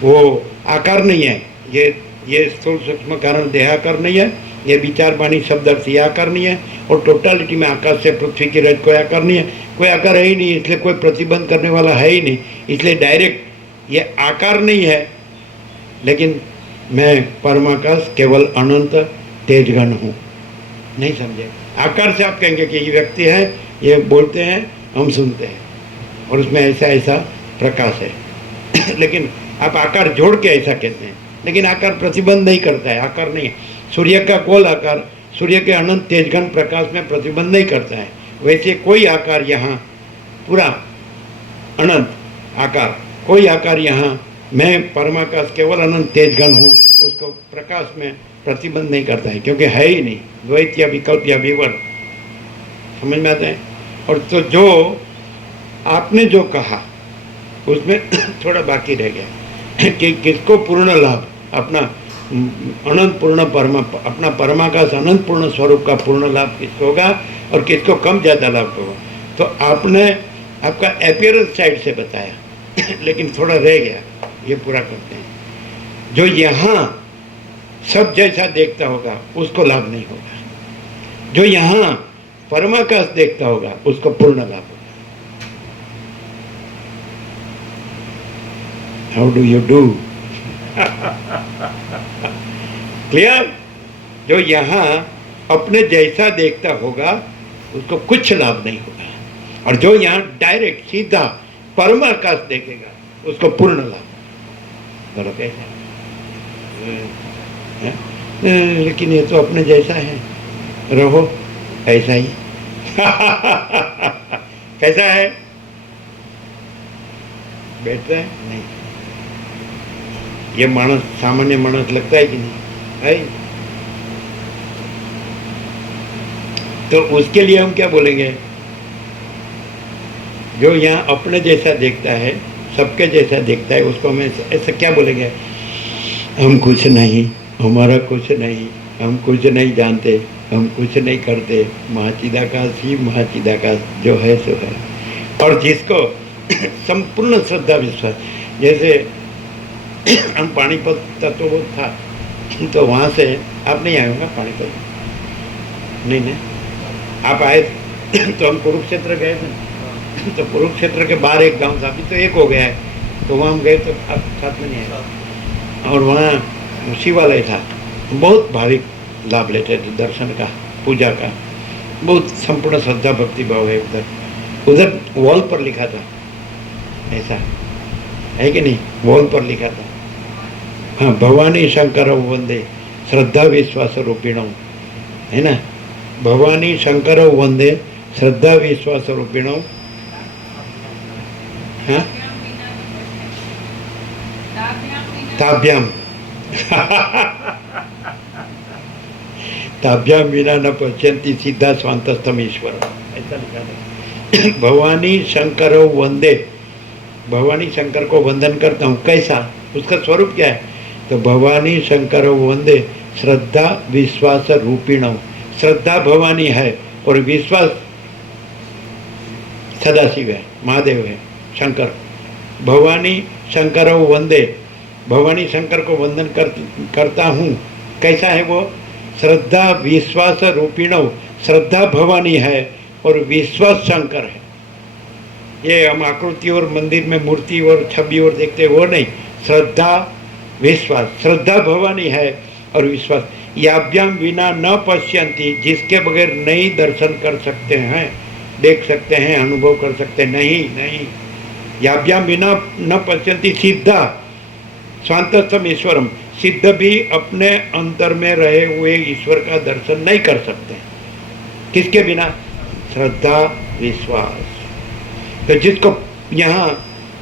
वो आकार नहीं है। ये स्थूल सूक्ष्म कारण देहाकार नहीं है, ये विचार, वाणी, शब्द अर्थ ये आकार नहीं है। और टोटलिटी में आकाश से पृथ्वी की रज कोई आकार नहीं है, कोई आकार है ही नहीं, इसलिए कोई प्रतिबंध करने वाला है ही नहीं। इसलिए डायरेक्ट ये आकार नहीं है, लेकिन मैं परमाकाश केवल अनंत तेजगन हूँ। नहीं समझे? आकार से आप कहेंगे कि ये व्यक्ति है, ये बोलते हैं, हम सुनते हैं, और उसमें ऐसा ऐसा प्रकाश है। लेकिन आप आकार जोड़ के ऐसा कहते हैं, लेकिन आकार प्रतिबंध नहीं करता है, आकार नहीं है। सूर्य का गोल आकार सूर्य के अनंत तेजगन प्रकाश में प्रतिबंध नहीं करता है। वैसे कोई आकार यहाँ पूरा अनंत आकार, कोई आकार यहाँ मैं परमाकाश केवल अनंत तेज घन हूँ उसको प्रकाश में प्रतिबंध नहीं करता है, क्योंकि है ही नहीं, द्वैत या विकल्प या विवर्त, समझ में आता है। और तो जो आपने जो कहा उसमें थोड़ा बाकी रह गया कि किसको पूर्ण लाभ, अपना अनंत पूर्ण अपना परमाकाश अनंत पूर्ण स्वरूप का पूर्ण लाभ किसको होगा और किसको कम ज़्यादा लाभ होगा। तो आपने आपका अपीयरेंस साइड से बताया लेकिन थोड़ा रह गया, ये पूरा करते हैं। जो यहाँ सब जैसा देखता होगा उसको लाभ नहीं होगा, जो यहाँ परमाकाश देखता होगा उसको पूर्ण लाभ होगा। How do you do? Clear? जो यहाँ अपने जैसा देखता होगा उसको कुछ लाभ नहीं होगा, और जो यहाँ डायरेक्ट सीधा परमाकाश देखेगा उसको पूर्ण लाभ। बोलो कैसा है? लेकिन ये तो अपने जैसा है, रहो ऐसा ही। कैसा है? बैठता है? नहीं। ये मानस सामान्य मानस लगता है कि नहीं है? तो उसके लिए हम क्या बोलेंगे? जो यहाँ अपने जैसा देखता है, सबके जैसा देखता है, उसको हम ऐसा क्या बोलेंगे? हम कुछ नहीं, हमारा कुछ नहीं, हम कुछ नहीं जानते, हम कुछ नहीं करते, महाचिदाकाश ही महाचिदाकाश जो है सो है। और जिसको संपूर्ण श्रद्धा विश्वास, जैसे हम पानीपत तत्वबोध था तो वहाँ से आप नहीं आए होंगे पानीपत? नहीं नहीं, आप आए तो हम कुरुक्षेत्र गए थे, तो कुरुक्षेत्र के बाहर एक गांव था, अभी तो एक हो गया है, तो वहाँ हम गए तो आप साथ में नहीं आए। और वहाँ शिवालय था, बहुत भाविक लाभ लेते थे दर्शन का, पूजा का, बहुत संपूर्ण श्रद्धा भक्ति भाव है उधर। उधर वॉल पर लिखा था, ऐसा है कि नहीं? वॉल पर लिखा था, हाँ, भवानी शंकर वंदे श्रद्धा विश्वास रूपिणों, है ना? भवानी शंकर वंदे श्रद्धा विश्वास रूपिणों। हाँ, ताभ्याम ताभ्याम विना न पश्यन्ति सिद्धा स्वांतस्थम ईश्वर, ऐसा लिखा था। भवानी शंकर वंदे, भवानी शंकर को वंदन करता हूँ, कैसा? उसका स्वरूप क्या है? तो भवानी शंकर वंदे श्रद्धा विश्वास रूपिणों। श्रद्धा भवानी है और विश्वास सदाशिव है, महादेव है, शंकर। भवानी शंकर वंदे, भवानी शंकर को वंदन करता हूँ, कैसा है वो? श्रद्धा विश्वास रूपिणों। श्रद्धा भवानी है और विश्वास शंकर है। ये हम आकृति और मंदिर में मूर्ति और छवि और देखते वो नहीं, श्रद्धा विश्वास। श्रद्धा भवानी है और विश्वास। याभ्याम विना न पश्यन्ति, जिसके बगैर नहीं दर्शन कर सकते हैं, देख सकते हैं, अनुभव कर सकते हैं, नहीं नहीं। याभ्याम विना न पश्यन्ति सिद्धा स्वांतस्थम ईश्वरम। सिद्ध भी अपने अंतर में रहे हुए ईश्वर का दर्शन नहीं कर सकते, किसके बिना? श्रद्धा विश्वास। तो जिसको यहाँ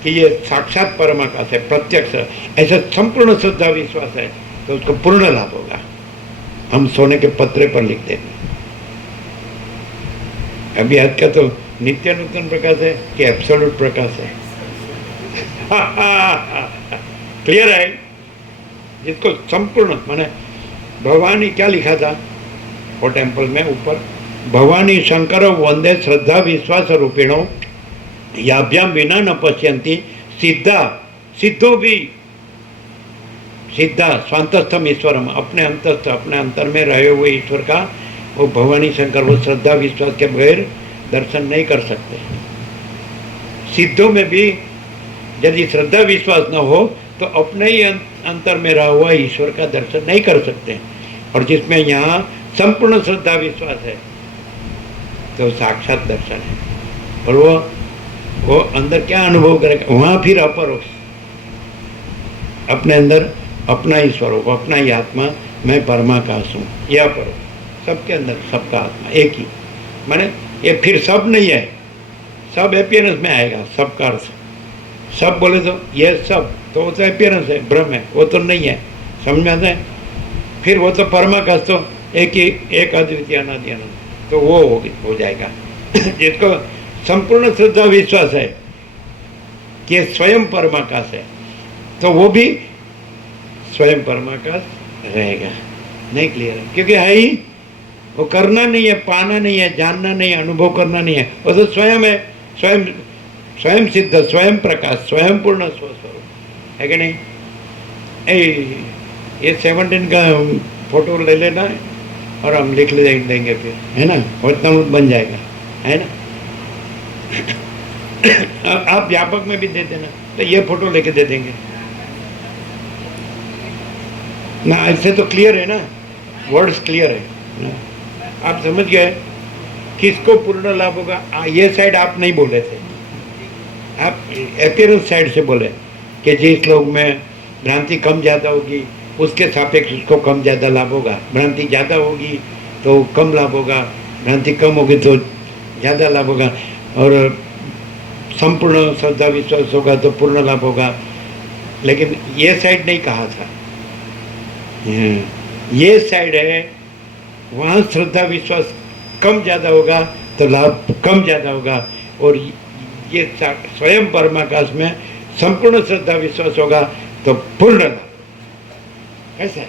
कि ये साक्षात परमाकाश है, प्रत्यक्ष, ऐसा संपूर्ण श्रद्धा विश्वास है, तो उसको पूर्ण लाभ होगा। हम सोने के पत्रे पर लिखते हैं। अभी आज का तो नित्य नूतन प्रकाश है कि एब्सोल्यूट प्रकाश है? क्लियर है? जिसको संपूर्ण माने भवानी क्या लिखा था वो टेम्पल में ऊपर? भवानी शंकर वंदे श्रद्धा विश्वास रूपिणों याभ्याम विना न पश्यन्ति सिद्धा। सिद्धो भी सिद्धा स्वांतस्थम ईश्वरम, अपने अंतस्थ, अपने अंतर में रहे हुए ईश्वर का वो भवानी शंकर, वो श्रद्धा विश्वास के बगैर दर्शन नहीं कर सकते। सिद्धों में भी यदि श्रद्धा विश्वास न हो तो अपने ही अंतर में रहा हुआ ईश्वर का दर्शन नहीं कर सकते। और जिसमें यहाँ संपूर्ण श्रद्धा विश्वास है तो साक्षात दर्शन है। और वो अंदर क्या अनुभव करेगा? वहाँ फिर अपरोक्ष, अपने अंदर अपना ही स्वरूप, अपना ही आत्मा, मैं परमाकाश हूँ, यह अपरोक्ष। सबके अंदर सबका आत्मा एक ही, माने ये फिर सब नहीं है, सब अपीयरेंस में आएगा, सबका अर्थ सब बोले तो ये सब तो वो तो अपियरेंस है, भ्रम है, वो तो नहीं है। समझ में आता है? फिर वो तो परमाकाश तो एक ही, एक अद्वितीय अनादि अनंत, तो वो हो जाएगा। जिसको संपूर्ण श्रद्धा विश्वास है कि ये स्वयं परमाकाश है, तो वो भी स्वयं परमाकाश रहेगा। नहीं क्लियर है? क्योंकि है ही, वो करना नहीं है, पाना नहीं है, जानना नहीं है, अनुभव करना नहीं है, वो तो स्वयं है, स्वयं स्वयं सिद्ध, स्वयं प्रकाश, स्वयं पूर्ण स्वस्वरूप है कि नहीं? ये 17 का फोटो ले लेना है और हम लिख ले देंगे फिर, है ना, वचनामृत बन जाएगा, है ना। आप व्यापक में भी दे देना, तो ये फोटो लेके दे देंगे ना, ऐसे तो क्लियर है ना, वर्ड्स क्लियर है ना? आप समझ गए किसको पूर्ण लाभ होगा? ये साइड आप नहीं बोले थे, आप अपीयरेंस साइड से बोले कि जिस लोग में भ्रांति कम ज़्यादा होगी उसके सापेक्ष उसको कम ज़्यादा लाभ होगा, भ्रांति ज़्यादा होगी तो कम लाभ होगा, भ्रांति कम होगी तो ज़्यादा लाभ होगा, और संपूर्ण श्रद्धा विश्वास होगा तो पूर्ण लाभ होगा। लेकिन ये साइड नहीं कहा था, ये साइड है, वहाँ श्रद्धा विश्वास कम ज़्यादा होगा तो लाभ कम ज़्यादा होगा, और ये स्वयं परमाकाश में संपूर्ण श्रद्धा विश्वास होगा तो पूर्ण लाभ। कैसा है?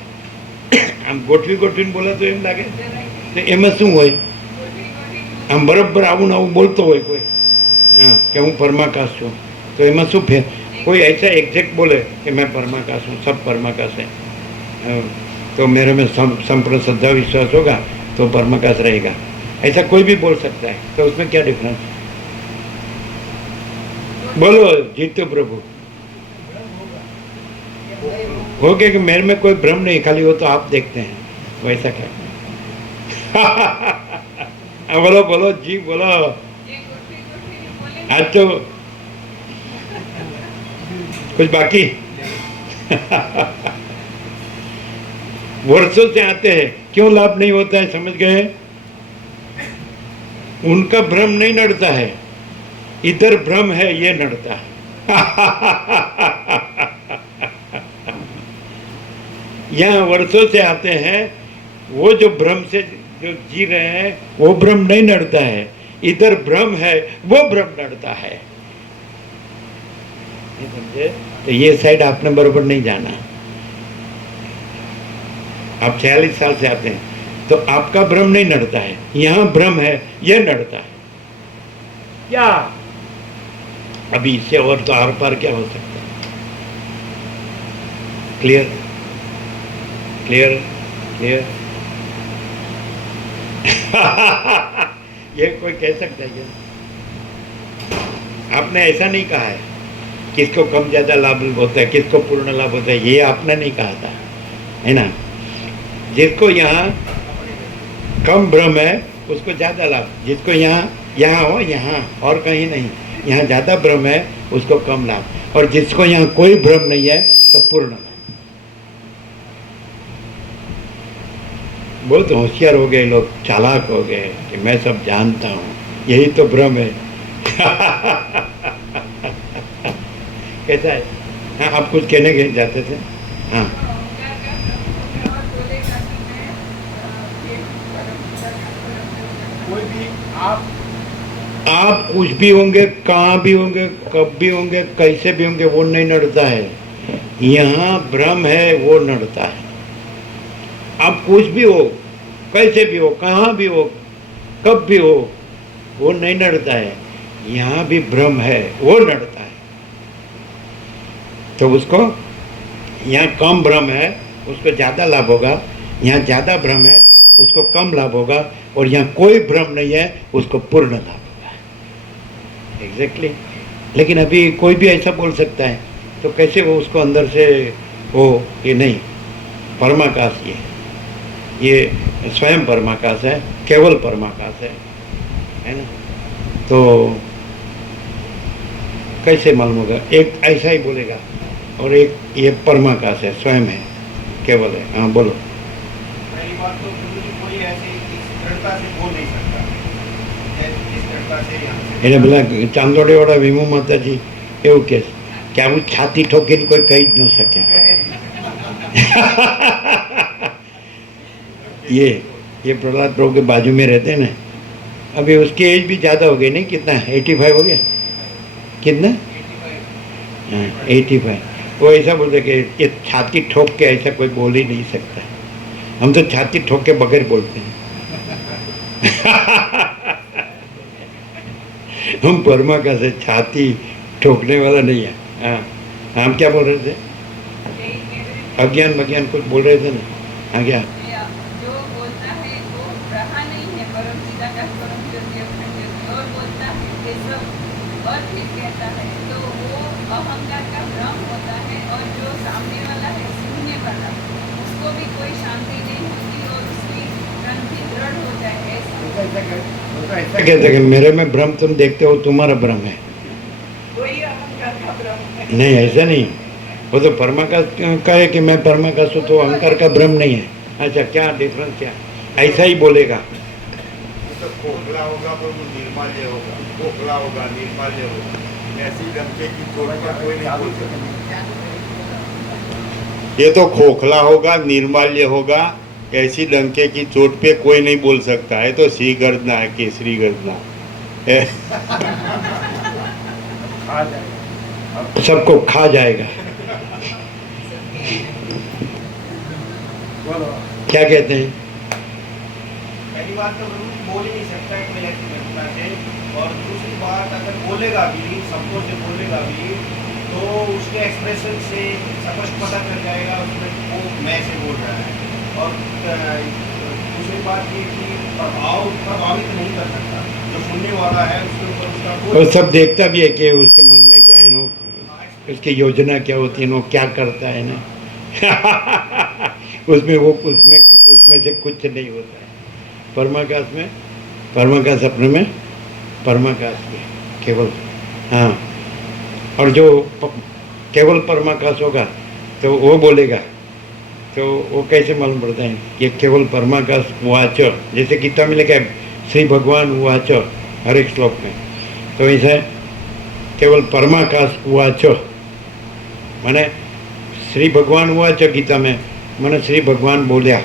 आम गोठवी गोठवीने बोला तो एम लागे तो एम शू हो, आम बराबर आવું આવું બોલતો હોય કોઈ, हाँ कि हूँ परमाकाश छूँ, तो एम शू फेर? कोई ऐसा एग्जैक्ट बोले कि मैं परमाकाश हूँ, सब परमाकाश है, तो मेरे में संपूर्ण श्रद्धा विश्वास होगा तो परमाकाश रहेगा, ऐसा कोई भी बोल सकता है, तो उसमें क्या डिफरेंस? बोलो जीतो प्रभु। हो गया कि मेरे में कोई भ्रम नहीं, खाली वो तो आप देखते हैं, वैसा क्या? बोलो बोलो जी बोलो। आज तो कुछ बाकी वर्षों से आते हैं, क्यों लाभ नहीं होता है? समझ गए? उनका भ्रम नहीं नड़ता है, इधर भ्रम है, ये नड़ता है। यहाँ वर्षों से आते हैं, वो जो भ्रम से जो जी रहे हैं वो भ्रम नहीं नड़ता है, इधर भ्रम है, वो भ्रम नड़ता है। नहीं समझे? तो ये साइड आपने बरोबर नहीं जाना। आप 46 साल से आते हैं तो आपका भ्रम नहीं नड़ता है, यहाँ भ्रम है, ये नड़ता है। क्या अभी इससे और तो आर पार क्या हो सकता है? Clear clear clear? ये कोई कह सकता है क्या? आपने ऐसा नहीं कहा है किसको कम ज्यादा लाभ होता है, किसको पूर्ण लाभ होता है, ये आपने नहीं कहा था, है ना। जिसको यहाँ कम भ्रम है उसको ज्यादा लाभ, जिसको यहाँ हो, यहाँ और कहीं नहीं, यहाँ ज्यादा भ्रम है उसको कम लाभ, और जिसको यहाँ कोई भ्रम नहीं है तो पूर्ण लाभ। बहुत होशियार हो गए लोग, चालाक हो गए कि मैं सब जानता हूँ, यही तो भ्रम है। कैसा है? हाँ, आप कुछ कहने के जाते थे? हाँ, कोई भी आप कुछ भी होंगे, कहाँ भी होंगे, कब भी होंगे, कैसे भी होंगे, वो नहीं नड़ता है। यहाँ भ्रम है, वो नड़ता है। आप कुछ भी हो, कैसे भी हो, कहाँ भी हो, कब भी हो, वो नहीं नड़ता है। यहाँ भी भ्रम है, वो नड़ता है। तो उसको यहाँ कम भ्रम है उसको ज़्यादा लाभ होगा, यहाँ ज़्यादा भ्रम है उसको कम लाभ होगा, और यहाँ कोई भ्रम नहीं है उसको पूर्ण लाभ होगा। एग्जैक्टली। लेकिन अभी कोई भी ऐसा बोल सकता है, तो कैसे वो उसको अंदर से हो कि नहीं परमाकाश ये स्वयं परमाकाश है, केवल परमाकाश है ना। तो कैसे मालूम होगा? एक ऐसा ही बोलेगा और एक ये परमाकाश है, स्वयं है, केवल है। हाँ बोलो। पहली बात तो कोई ऐसे इस दृढ़ता से बोल नहीं सकता, इस दृढ़ता से यहाँ से એને પેલા ચાંદોડી વાળા વિમુ માતાજી એવું કહે છે क्या હું છાતી ઠોકીને કોઈ કહી જ ન શકે. ये प्रहलाद प्रभु के बाजू में रहते हैं ना, अभी उसकी एज भी ज़्यादा हो गई नहीं, कितना 85 हो गया, कितना 85. वो ऐसा बोलते कि ये छाती ठोक के ऐसा कोई बोल ही नहीं सकता. हम तो छाती ठोक के बगैर बोलते हैं. हम परमा से छाती ठोकने वाला नहीं है. हाँ, हम क्या बोल रहे थे? अज्ञान कुछ बोल रहे थे ना. हाँ क्या? जो बोलता है वो रहा नहीं है परम चिदाकाश परम ज्योति अखंड ज्योति, और बोलता है ये सब और फिर कहता है, तो वो अहंकार का भ्रम होता है. और जो सामने वाला है सुनने वाला, उसको भी कोई शांति नहीं होती और उसकी ग्रंथि दृढ़ हो जाए ऐसा. कहते कि मेरे में भ्रम तुम देखते हो, तुम्हारा भ्रम है. वही अहंकार का भ्रम है. नहीं, ऐसा नहीं. वो तो परमाकाश कहे कि मैं परमाकाश हूँ, तो अहंकार का भ्रम नहीं है. अच्छा, क्या डिफरेंस क्या? ऐसा ही बोलेगा. तो खोखला होगा पर वो निर्माल्य होगा, खोखला होगा निर्माल्य होगा, ऐसी डंके की चोट पर कोई नहीं बोल सकता. ये तो खोखला होगा निर्माल्य होगा, ऐसी डंके की चोट पे कोई नहीं बोल सकता है. तो सी गर्जना है, केसरी गर्जना है. खा जाएगा. सबको खा जाएगा. बोलो. क्या कहते हैं? पहली बात तो प्रभु बोल ही नहीं सकता है कोई ऐसी घटना से. और दूसरी बात, अगर बोलेगा भी, सबको से बोलेगा भी, तो उसके एक्सप्रेशन से स्पष्ट पता चल जाएगा उसमें वो मैं से बोल रहा है. और दूसरी बात ये कि प्रभावित नहीं कर सकता. जो सुनने वाला है उसके ऊपर उसका और सब देखता भी है कि उसके मन में क्या है, नो उसकी योजना क्या होती है, नो क्या करता है ना. उसमें से कुछ नहीं होता है. परमाकाश अपने में परमाकाश में केवल. हाँ, और जो केवल परमाकाश होगा तो वो बोलेगा, तो वो कैसे मालूम पड़ता है कि केवल परमाकाश वाच, जैसे गीता में लिखा है श्री भगवान वाच हर एक श्लोक में. तो ऐसा है केवल परमाकाश वाच माने श्री भगवान वाच गीता में माने श्री भगवान बोले.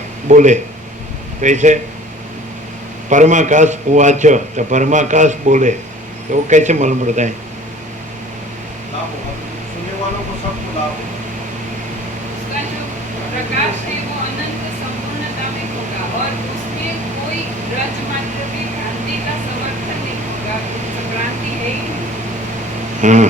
तो ऐसे परमाकाश वाच, तो परमाकाश बोले, तो वो कैसे मालूम पड़ता है? लाभ होगा, सुनने वालों को सबको लाभ होगा. उसका जो प्रकाश है वो अनंत संपूर्णता में होगा और उसमें कोई रज मात्र भी भ्रांति का समर्थन नहीं होगा. भ्रांति है ही नहीं. हाँ,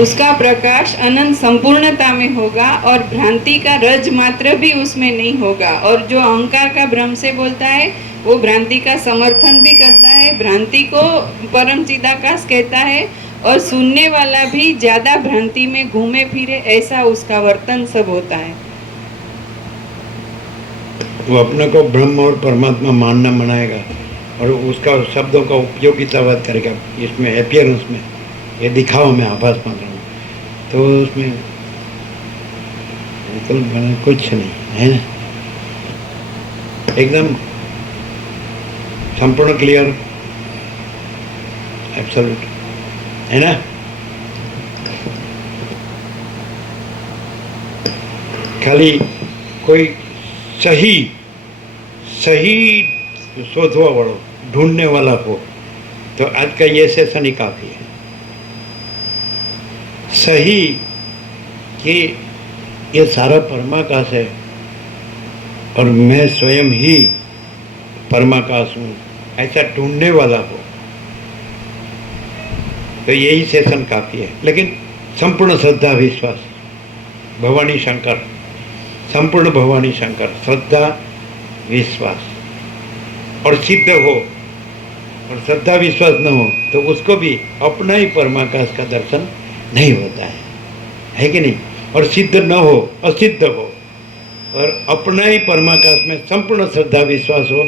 उसका प्रकाश अनंत संपूर्णता में होगा और भ्रांति का रज मात्र भी उसमें नहीं होगा. और जो अहंकार का भ्रम से बोलता है वो भ्रांति का समर्थन भी करता है, भ्रांति को परम चिदाकाश कहता है, और सुनने वाला भी ज्यादा भ्रांति में घूमे फिरे ऐसा उसका वर्तन सब होता है. वो अपने को ब्रह्म और परमात्मा मानना मनाएगा और उसका शब्दों का उपयोगितावाद करेगा. इसमें अपियरेंस में, ये दिखाओ में, आभास मात्र में, तो उसमें बिल्कुल कुछ नहीं है ना. एकदम संपूर्ण क्लियर एब्सोल्यूट है ना. खाली कोई सही शोधवा वालों ढूंढने वाला हो तो आज का ये सेशन ही काफ़ी है. सही कि ये सारा परमाकाश है और मैं स्वयं ही परमाकाश हूँ, ऐसा ढूंढने वाला हो तो यही सेशन काफ़ी है. लेकिन संपूर्ण श्रद्धा विश्वास, भवानी शंकर, संपूर्ण भवानी शंकर, श्रद्धा विश्वास और सिद्ध हो और श्रद्धा विश्वास न हो तो उसको भी अपना ही परमाकाश का दर्शन नहीं होता है कि नहीं. और सिद्ध न हो, असिद्ध हो और अपना ही परमाकाश में संपूर्ण श्रद्धा विश्वास हो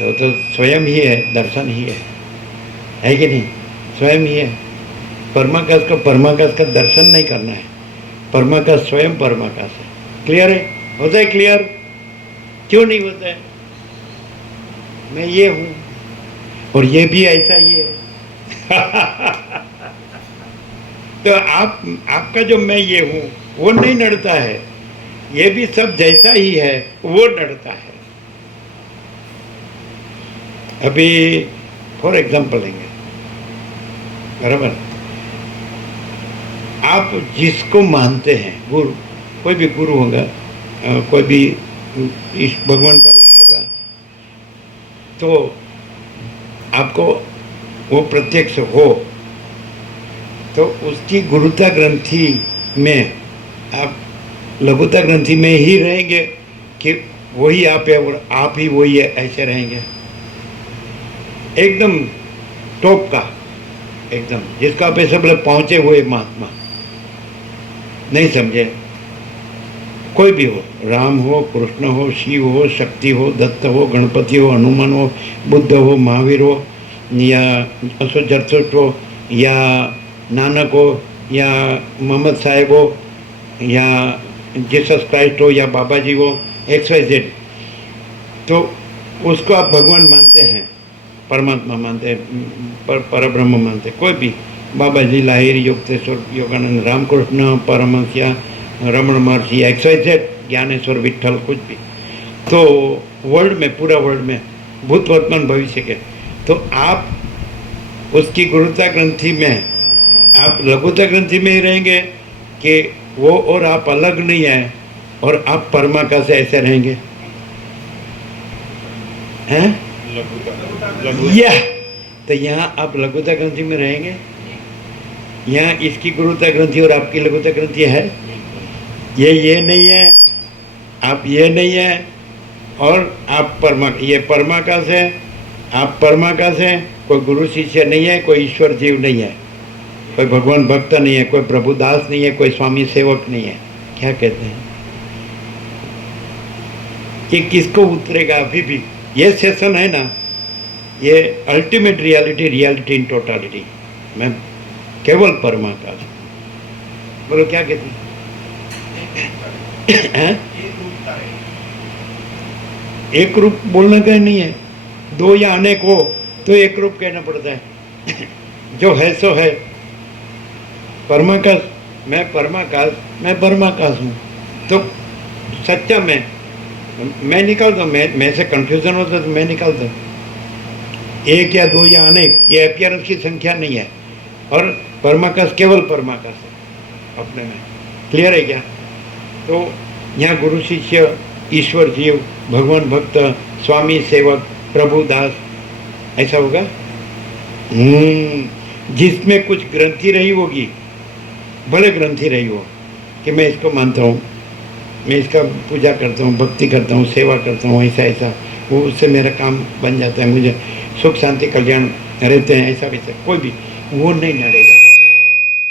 तो स्वयं ही है, दर्शन ही है कि नहीं. स्वयं ही है. परमाकाश को परमाकाश का दर्शन नहीं करना है. परमाकाश स्वयं परमाकाश है. क्लियर है? होता है क्लियर? क्यों नहीं होता है? मैं ये हूँ और ये भी ऐसा ही है. तो आपका जो मैं ये हूँ वो नहीं नड़ता है, ये भी सब जैसा ही है, वो नड़ता है। अभी फॉर एग्जाम्पल लेंगे, बराबर, आप जिसको मानते हैं गुरु, कोई भी गुरु होगा, कोई भी इस भगवान का रूप होगा, तो आपको वो प्रत्यक्ष हो तो उसकी गुरुता ग्रंथि में आप लघुता ग्रंथि में ही रहेंगे कि वही आप है और आप ही वही है, ऐसे रहेंगे। एकदम टॉप का, एकदम जिसका आप ऐसे बोले पहुंचे हुए महात्मा, नहीं समझे, कोई भी हो, राम हो, कृष्ण हो, शिव हो, शक्ति हो, दत्त हो, गणपति हो, हनुमान हो, बुद्ध हो, महावीर हो, या असो जरसोट हो, या नानक हो, या मोहम्मद साहेब हो, या जीसस क्राइस्ट हो, या बाबा जी हो, XYZ, तो उसको आप भगवान मानते हैं, परमात्मा मानते हैं, परब्रह्म मानते हैं, कोई भी, बाबा जी, लाहिर, युक्तेश्वर, योगानंद, रामकृष्ण परमहंस, या रमण महर्षि, XYZ, ज्ञानेश्वर, विठल, कुछ भी, तो वर्ल्ड में, पूरा वर्ल्ड में, भूत वर्तमान भविष्य के, तो आप उसकी गुरुता ग्रंथि में, आप लघुता ग्रंथि में ही रहेंगे कि वो और आप अलग नहीं है और आप परमाकाश से ऐसे रहेंगे, हैं? या तो यहाँ आप लघुता ग्रंथि में रहेंगे, यहाँ इसकी गुरुता ग्रंथि और आपकी लघुता ग्रंथि है, ये नहीं है, आप ये नहीं है, और आप ये परमाकाश है, आप परमाकाश है, कोई गुरु शिष्य नहीं है, कोई ईश्वर जीव नहीं है, कोई भगवान भक्त नहीं है, कोई प्रभुदास नहीं है, कोई स्वामी सेवक नहीं है। क्या कहते हैं कि किसको उतरेगा? अभी भी ये सेशन है ना, ये अल्टीमेट रियलिटी इन टोटालिटी में केवल परमाकाश। बोलो क्या कहते हैं? एक रूप बोलना का नहीं है, दो या अनेक हो तो एक रूप कहना पड़ता है। जो है सो है, परमाकाश, मैं परमाकाश हूँ, तो सच्चा मैं निकालता हूँ, मैं से कंफ्यूजन होता तो मैं निकालता हूँ, एक या दो या अनेक, ये अपीयरेंस की संख्या नहीं है, और परमाकाश केवल परमाकाश है अपने में। क्लियर है क्या? तो यहाँ गुरु शिष्य, ईश्वर जीव, भगवान भक्त, स्वामी सेवक, प्रभु दास, ऐसा होगा। जिसमें कुछ ग्रंथि रही होगी, भले ग्रंथि रही हो कि मैं इसको मानता हूँ, मैं इसका पूजा करता हूँ, भक्ति करता हूँ, सेवा करता हूँ, ऐसा वो, उससे मेरा काम बन जाता है, मुझे सुख शांति कल्याण रहते हैं, ऐसा वैसा, कोई भी वो नहीं नड़ेगा,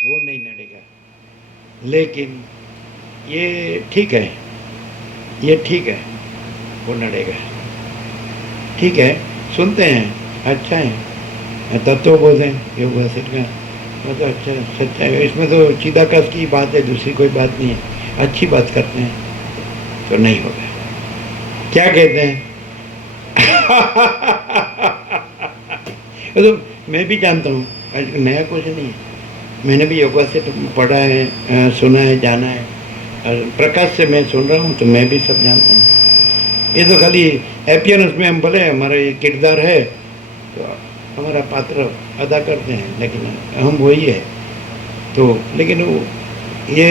वो नहीं नड़ेगा। लेकिन ये ठीक है, ये ठीक है, वो नड़ेगा। ठीक है, सुनते हैं, अच्छा है, तत्व बोध है योग वासित का, मतलब अच्छा सच्चा है, इसमें तो चिदाकाश की बात है, दूसरी कोई बात नहीं है, अच्छी बात करते हैं तो नहीं होगा। क्या कहते हैं? तो मैं भी जानता हूँ, नया कुछ नहीं है, मैंने भी योगा से पढ़ा है, सुना है, जाना है, और प्रकाश से मैं सुन रहा हूँ तो मैं भी सब जानता हूँ। ये तो खाली अपीयरेंस में हम भले हमारा ये किरदार है तो हमारा पात्र अदा करते हैं, लेकिन हम वही है। तो लेकिन वो ये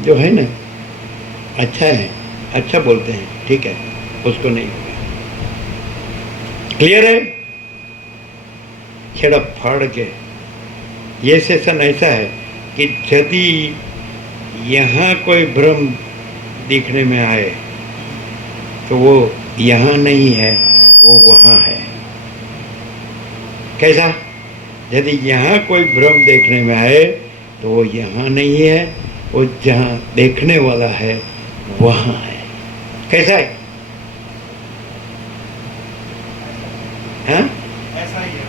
जो है ना, अच्छा है, अच्छा बोलते हैं, ठीक है, उसको नहीं होगा। क्लियर है? छेड़ा फाड़ के ये सेशन ऐसा है कि यदि यहाँ कोई भ्रम दिखने में आए तो वो यहाँ नहीं है, वो वहाँ है। कैसा? यदि यहाँ कोई भ्रम देखने में आए तो वो यहाँ नहीं है, वो जहाँ देखने वाला है वहाँ है। कैसा है? हाँ? ऐसा ही है।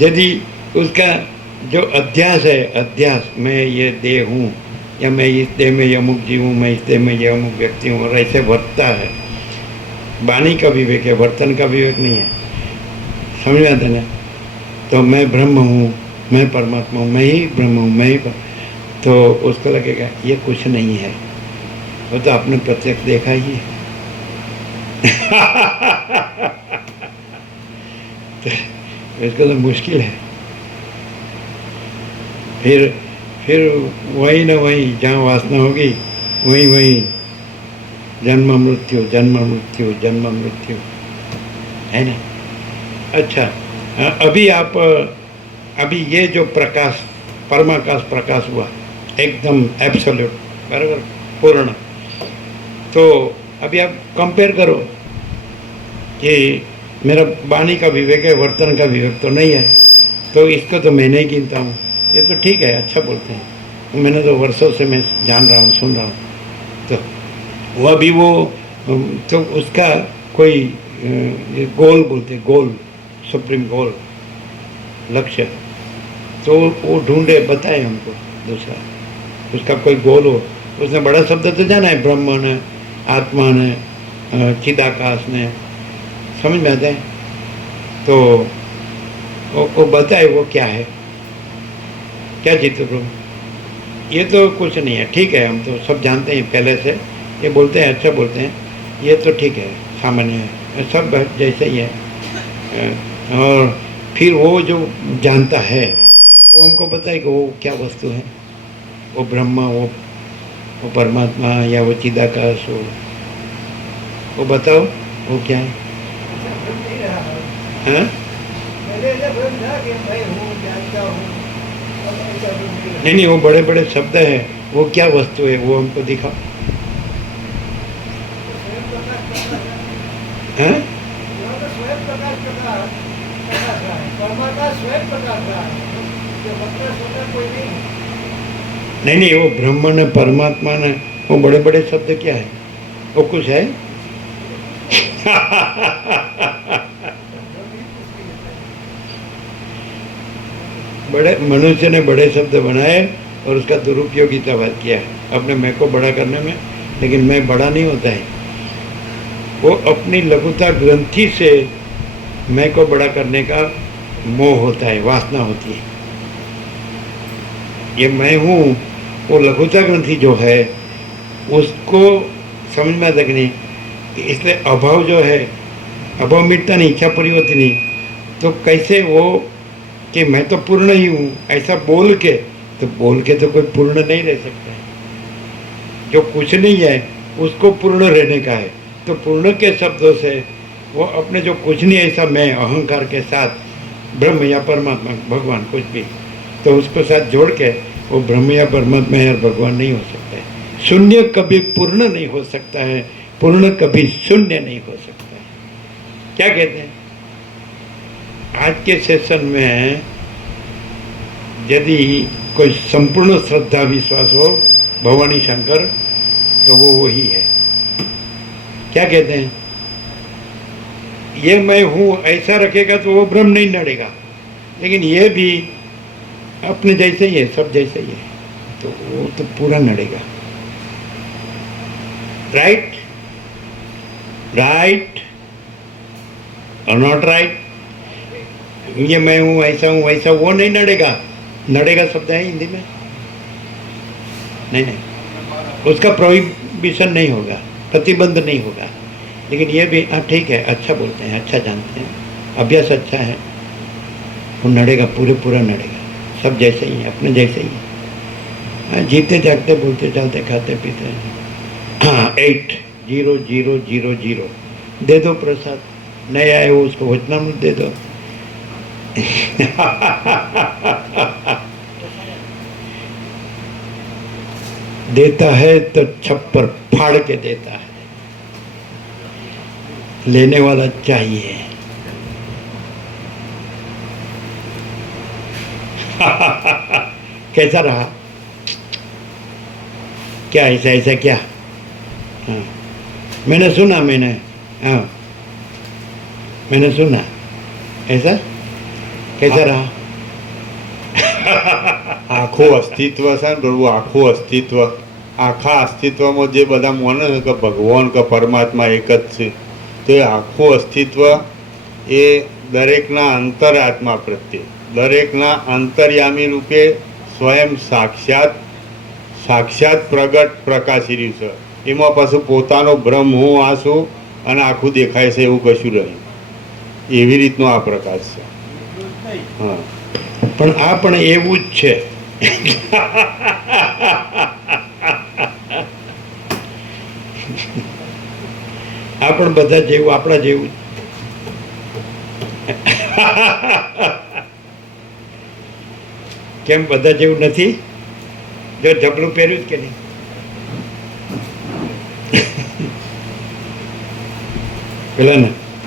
यदि उसका जो अध्यास है, अध्यास, मैं ये देह हूँ, या मैं इस देह में ये अमुक जीव हूँ, मैं इस देह में ये अमुक व्यक्ति हूँ, और ऐसे वर्तता है, वाणी का विवेक है, वर्तन का विवेक नहीं है। समझ में आता है ना? तो मैं ब्रह्म हूँ, मैं परमात्मा हूँ, मैं ही ब्रह्म हूँ, मैं ही तो उसको लगेगा ये कुछ नहीं है, वो तो आपने प्रत्यक्ष देखा ही है। तो इसको तो मुश्किल है। फिर वही ना वही, जहाँ वासना होगी वही वही जन्म मृत्यु जन्म मृत्यु जन्म मृत्यु, है ना? अच्छा, अभी ये जो प्रकाश, परमाकाश प्रकाश हुआ एकदम एब्सोल्यूट, बराबर, पूर्ण, तो अभी आप कंपेयर करो कि मेरा वाणी का विवेक है, वर्तन का विवेक तो नहीं है, तो इसको तो मैं नहीं गिनता हूँ, ये तो ठीक है, अच्छा बोलते हैं, मैंने तो वर्षों से मैं जान रहा हूँ, सुन रहा हूँ, तो वो अभी वो तो उसका कोई ये गोल बोलते, गोल, सुप्रीम गोल, लक्ष्य, तो वो ढूंढे, बताए हमको दूसरा, उसका कोई गोल हो। उसने बड़ा शब्द तो जाना है, ब्रह्म ने, आत्मा ने, चिदाकाश ने, समझ में आता है, तो वो बताए वो क्या है, क्या चित्त ब्रह्म, ये तो कुछ नहीं है, ठीक है, हम तो सब जानते हैं पहले से, ये बोलते हैं, अच्छा बोलते हैं, ये तो ठीक है, सामान्य है, सब जैसे ही है। और फिर वो जो जानता है वो हमको बताए कि वो क्या वस्तु है, वो ब्रह्मा, वो परमात्मा, या वो चिदाकाश, वो बताओ वो क्या है? ब्रह्म नहीं रहा है। हाँ? पहले ऐसा ब्रह्म था कि मैं हूँ, जानता हूँ, अब ऐसा ब्रह्म नहीं रहा। नहीं, वो बड़े बड़े शब्द है, वो क्या वस्तु है, वो हमको दिखाओ। स्वयं प्रकाश हाँ? यहाँ तो स्वयं प्रकाश प्रकाश रहा है, परमात्मा स्वयं प्रकाश रहा है, जो मतलब स्वतः कोई नहीं है। नहीं, वो ब्रह्म ने, परमात्मा ने, वो बड़े बड़े शब्द क्या है, वो कुछ है? बड़े मनुष्य ने बड़े शब्द बनाए और उसका दुरुपयोग ही तबाह किया है अपने मैं को बड़ा करने में, लेकिन मैं बड़ा नहीं होता है, वो अपनी लघुता ग्रंथि से मैं को बड़ा करने का मोह होता है, वासना होती है। ये मैं हूँ, वो लघुता ग्रंथि जो है उसको समझ में आता कि नहीं, इसलिए अभाव जो है, अभाव मिटता नहीं, इच्छा पूरी होती नहीं, तो कैसे वो कि मैं तो पूर्ण ही हूँ ऐसा बोल के तो कोई पूर्ण नहीं रह सकता है। जो कुछ नहीं है उसको पूर्ण रहने का है, तो पूर्ण के शब्दों से वो अपने जो कुछ नहीं ऐसा मैं अहंकार के साथ ब्रह्म या परमात्मा, भगवान कुछ भी, तो उसको साथ जोड़ के वो ब्रह्म या परमात्मा या भगवान नहीं हो सकता है। शून्य कभी पूर्ण नहीं हो सकता है, पूर्ण कभी शून्य नहीं हो सकता है। क्या कहते हैं? आज के सेशन में यदि कोई संपूर्ण श्रद्धा विश्वास हो भवानी शंकर, तो वो वही है। क्या कहते हैं? ये मैं हूँ ऐसा रखेगा तो वो ब्रह्म नहीं नड़ेगा, लेकिन ये भी अपने जैसे ही है, सब जैसे ही है, तो वो तो पूरा नड़ेगा। राइट? राइट और नॉट राइट? ये मैं हूँ ऐसा हूँ वैसा, वो नहीं नड़ेगा। नड़ेगा शब्द है हिंदी में? नहीं, उसका प्रोहिबिशन नहीं होगा, प्रतिबंध नहीं होगा, लेकिन ये भी हाँ ठीक है, अच्छा बोलते हैं, अच्छा जानते हैं, अभ्यास अच्छा है, वो नड़ेगा, पूरा नड़ेगा, सब जैसे ही है, अपने जैसे ही है। हाँ, जीते जागते बोलते चलते खाते पीते। हाँ, 80000 दे दो प्रसाद, नहीं आए वो उसको वचनामृत दे दो। देता है तो छप्पर फाड़ के देता है, लेने वाला चाहिए। कैसा रहा? क्या ऐसा क्या? हाँ, मैंने सुना, हाँ मैंने सुना ऐसा। कैसा रहा? આખું અસ્તિત્વ છે ને પ્રભુ, આખું અસ્તિત્વ, આખા અસ્તિત્વમાં જે બધા માને કે ભગવાન કે પરમાત્મા એક જ છે, તો એ આખું અસ્તિત્વ એ દરેકના અંતરાત્મા પ્રત્યે, દરેકના અંતર્યામી રૂપે સ્વયં સાક્ષાત પ્રગટ પ્રકાશી રહ્યું છે. એમાં પાછું પોતાનો બ્રહ્મ હું આ છું અને આખું દેખાય છે એવું કશું રહ્યું. એવી રીતનો આ પ્રકાશ છે. હા, પણ આ પણ એવું જ છે. આ પણ બધા જેવું, આપણા જેવું. કેમ બધા જેવું નથી? જો જબલું પહેર્યું જ કે નહીં? પેલા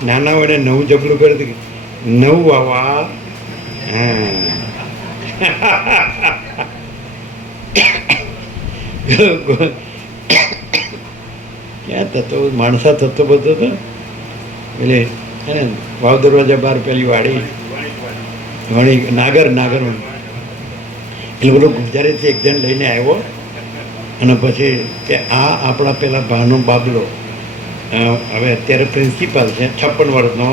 નાના વડે નવું જબલું પહેર્યું કે નવું આવા. ક્યાં થતો માણસા થતો બધો હતો એટલે હે ને વાવ દરવાજા બહાર પેલી વાડી વણી નાગર એટલે બધો ગુજરાતીથી એક જણ લઈને આવ્યો અને પછી કે આ આપણા પેલા ભાનો બાબલો હવે અત્યારે પ્રિન્સિપાલ છે 56 વર્ષનો,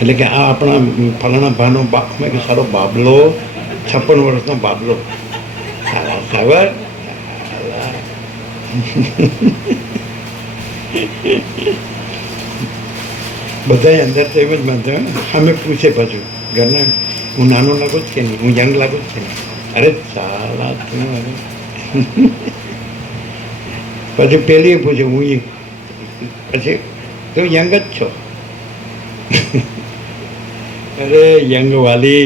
એટલે કે આ આપણા ફલાણા ભાનો બાપ મેં કે સારો બાબલો 56 વર્ષનો બાબલો ખબર. બધા અંદર તો એમ જ માનતો સામે પૂછે પાછું ઘરના હું નાનો લાગુ જ કે નહીં, હું યંગ લાગુ જ કે નહીં. અરે સાલા તું પછી પેલી પૂછે હું પછી તું યંગ જ છો. अरे यंग वाली.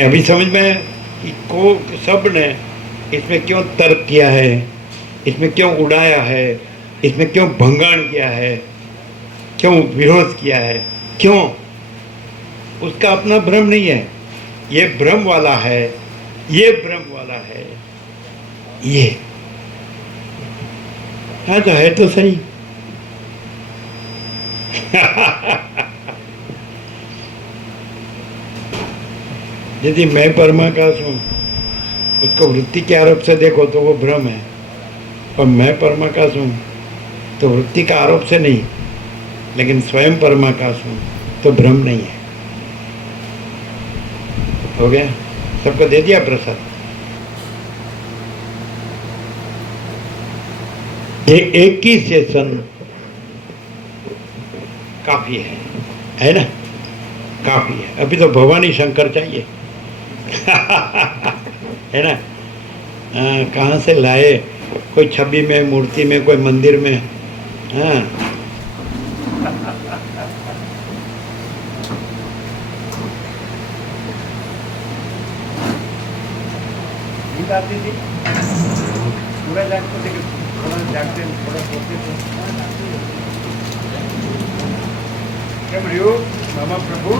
अभी समझ में को सब ने इसमें क्यों तर्क किया है, इसमें क्यों उड़ाया है, इसमें क्यों भंगाण किया है, क्यों विरोध किया है, क्यों? उसका अपना भ्रम नहीं है, ये भ्रम वाला है, ये भ्रम वाला है, ये. हाँ तो है तो सही. यदि मैं परमाकाश हूँ, उसको वृत्ति के आरोप से देखो तो वो भ्रम है, और मैं परमाकाश हूँ तो वृत्ति का आरोप से नहीं, लेकिन स्वयं परमाकाश हूँ तो भ्रम नहीं है. हो गया? सबको दे दिया प्रसाद. ये एक ही सेशन काफी है ना? काफी है. अभी तो भवानी शंकर चाहिए. है ना? कहाँ से लाए? कोई छवि में, मूर्ति में, कोई मंदिर में. हाँ, नींद आती थी पूरा जागते थे कि थोड़ा जागते थोड़ा सोते थे. કેમ રહ્યું મામા પ્રભુ?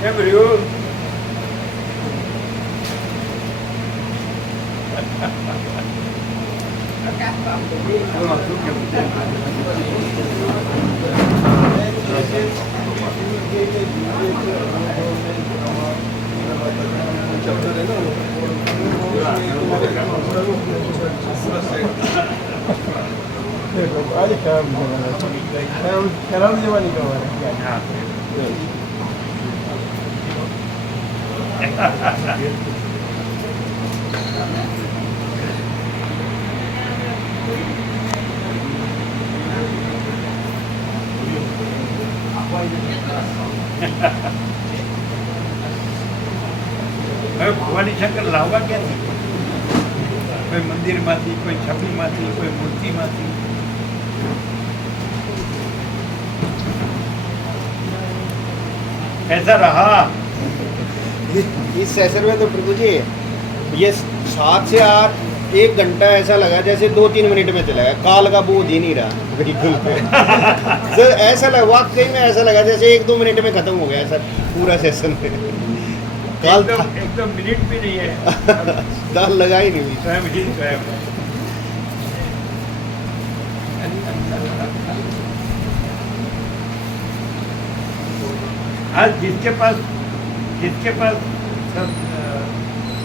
કેમ રહ્યું? શું કેમ? खराब जमाने का हुआ हाँ. હવે ભવાની શંકર લાવવા ક્યાંથી? કોઈ મંદિરમાંથી, કોઈ છબીમાંથી, કોઈ મૂર્તિમાંથી. ऐसा रहा. इस सेशन में तो प्रभु जी ये 7 से 8 1 घंटा ऐसा लगा जैसे 2-3 मिनट में चला गया. काल का बोझ ही नहीं रहा बिल्कुल. तो ऐसा लगा, वाकई में ऐसा लगा जैसे 1-2 मिनट में खत्म हो गया ऐसा पूरा सेशन. काल एकदम मिनट भी नहीं है. दाल लगा ही नहीं. स्वयं ही स्वयं. आज जिसके पास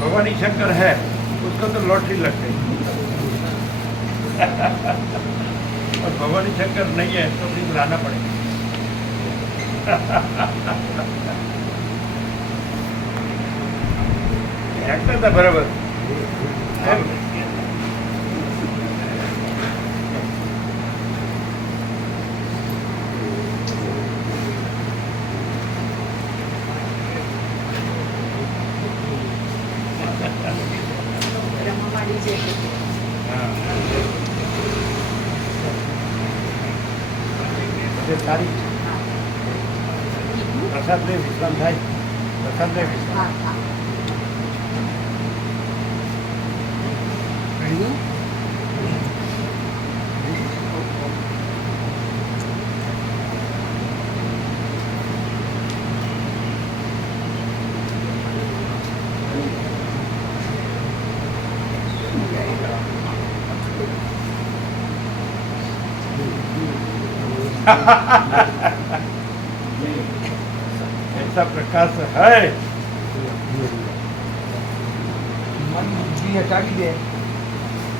भवानी शंकर है उसको तो लॉटरी लग गई और भवानी शंकर नहीं है तो फिर लाना पड़ेगा। लगता था बराबर તારીખ પ્રસાદ લે વિશ્રામ થાય પ્રસાદ લે વિશ્રામ ऐसा प्रकाश है मन बुद्धि हटाવી દે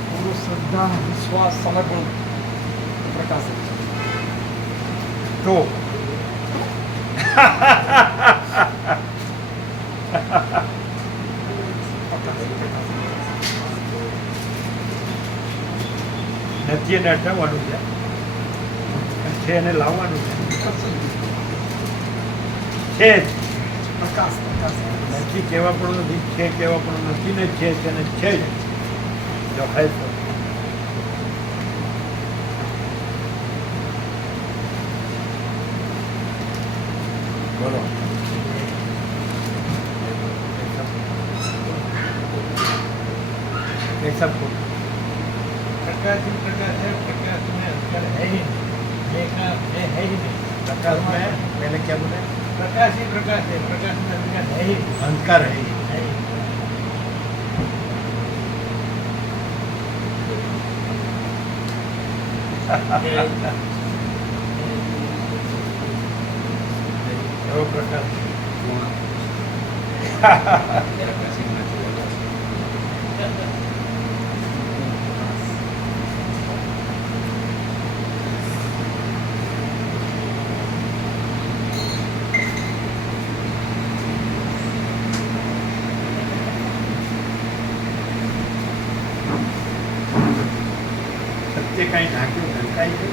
પૂરો શ્રદ્ધા વિશ્વાસ સમર્પણ પ્રકાશ तो નથી એને હટાવવાનું છે એને લાવવાનું છે જ. પ્રકાશ પ્રકાશ નથી કહેવા પણ નથી છે કહેવા પણ નથી ને છે તેને છે જ જો હે તો બોલો ऐसा प्रकाश ही प्रकाश है, प्रकाश में अंतर है ही नहीं, देखना है ही नहीं। प्रकाश में पहले क्या बोले प्रकाश ही प्रकाश है, प्रकाश में अंधकार है ही नहीं, अंधकार है ही नहीं। એવો પ્રકાશ સત્ય કાંઈ ઢાંક્યું ઢંકાય છે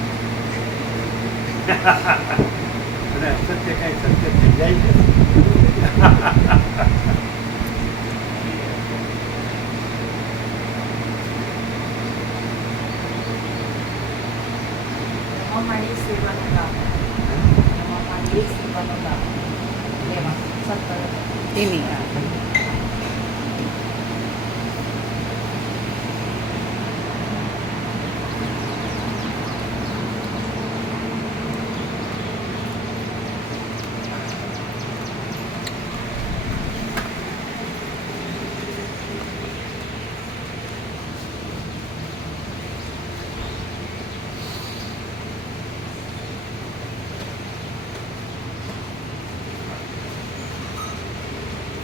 અને અસત્ય કાંઈ સત્ય થઈ જાય છે. અમારી સેવાનો લાભ અમારી સેવાનો લાભ લેવા સત્તર એની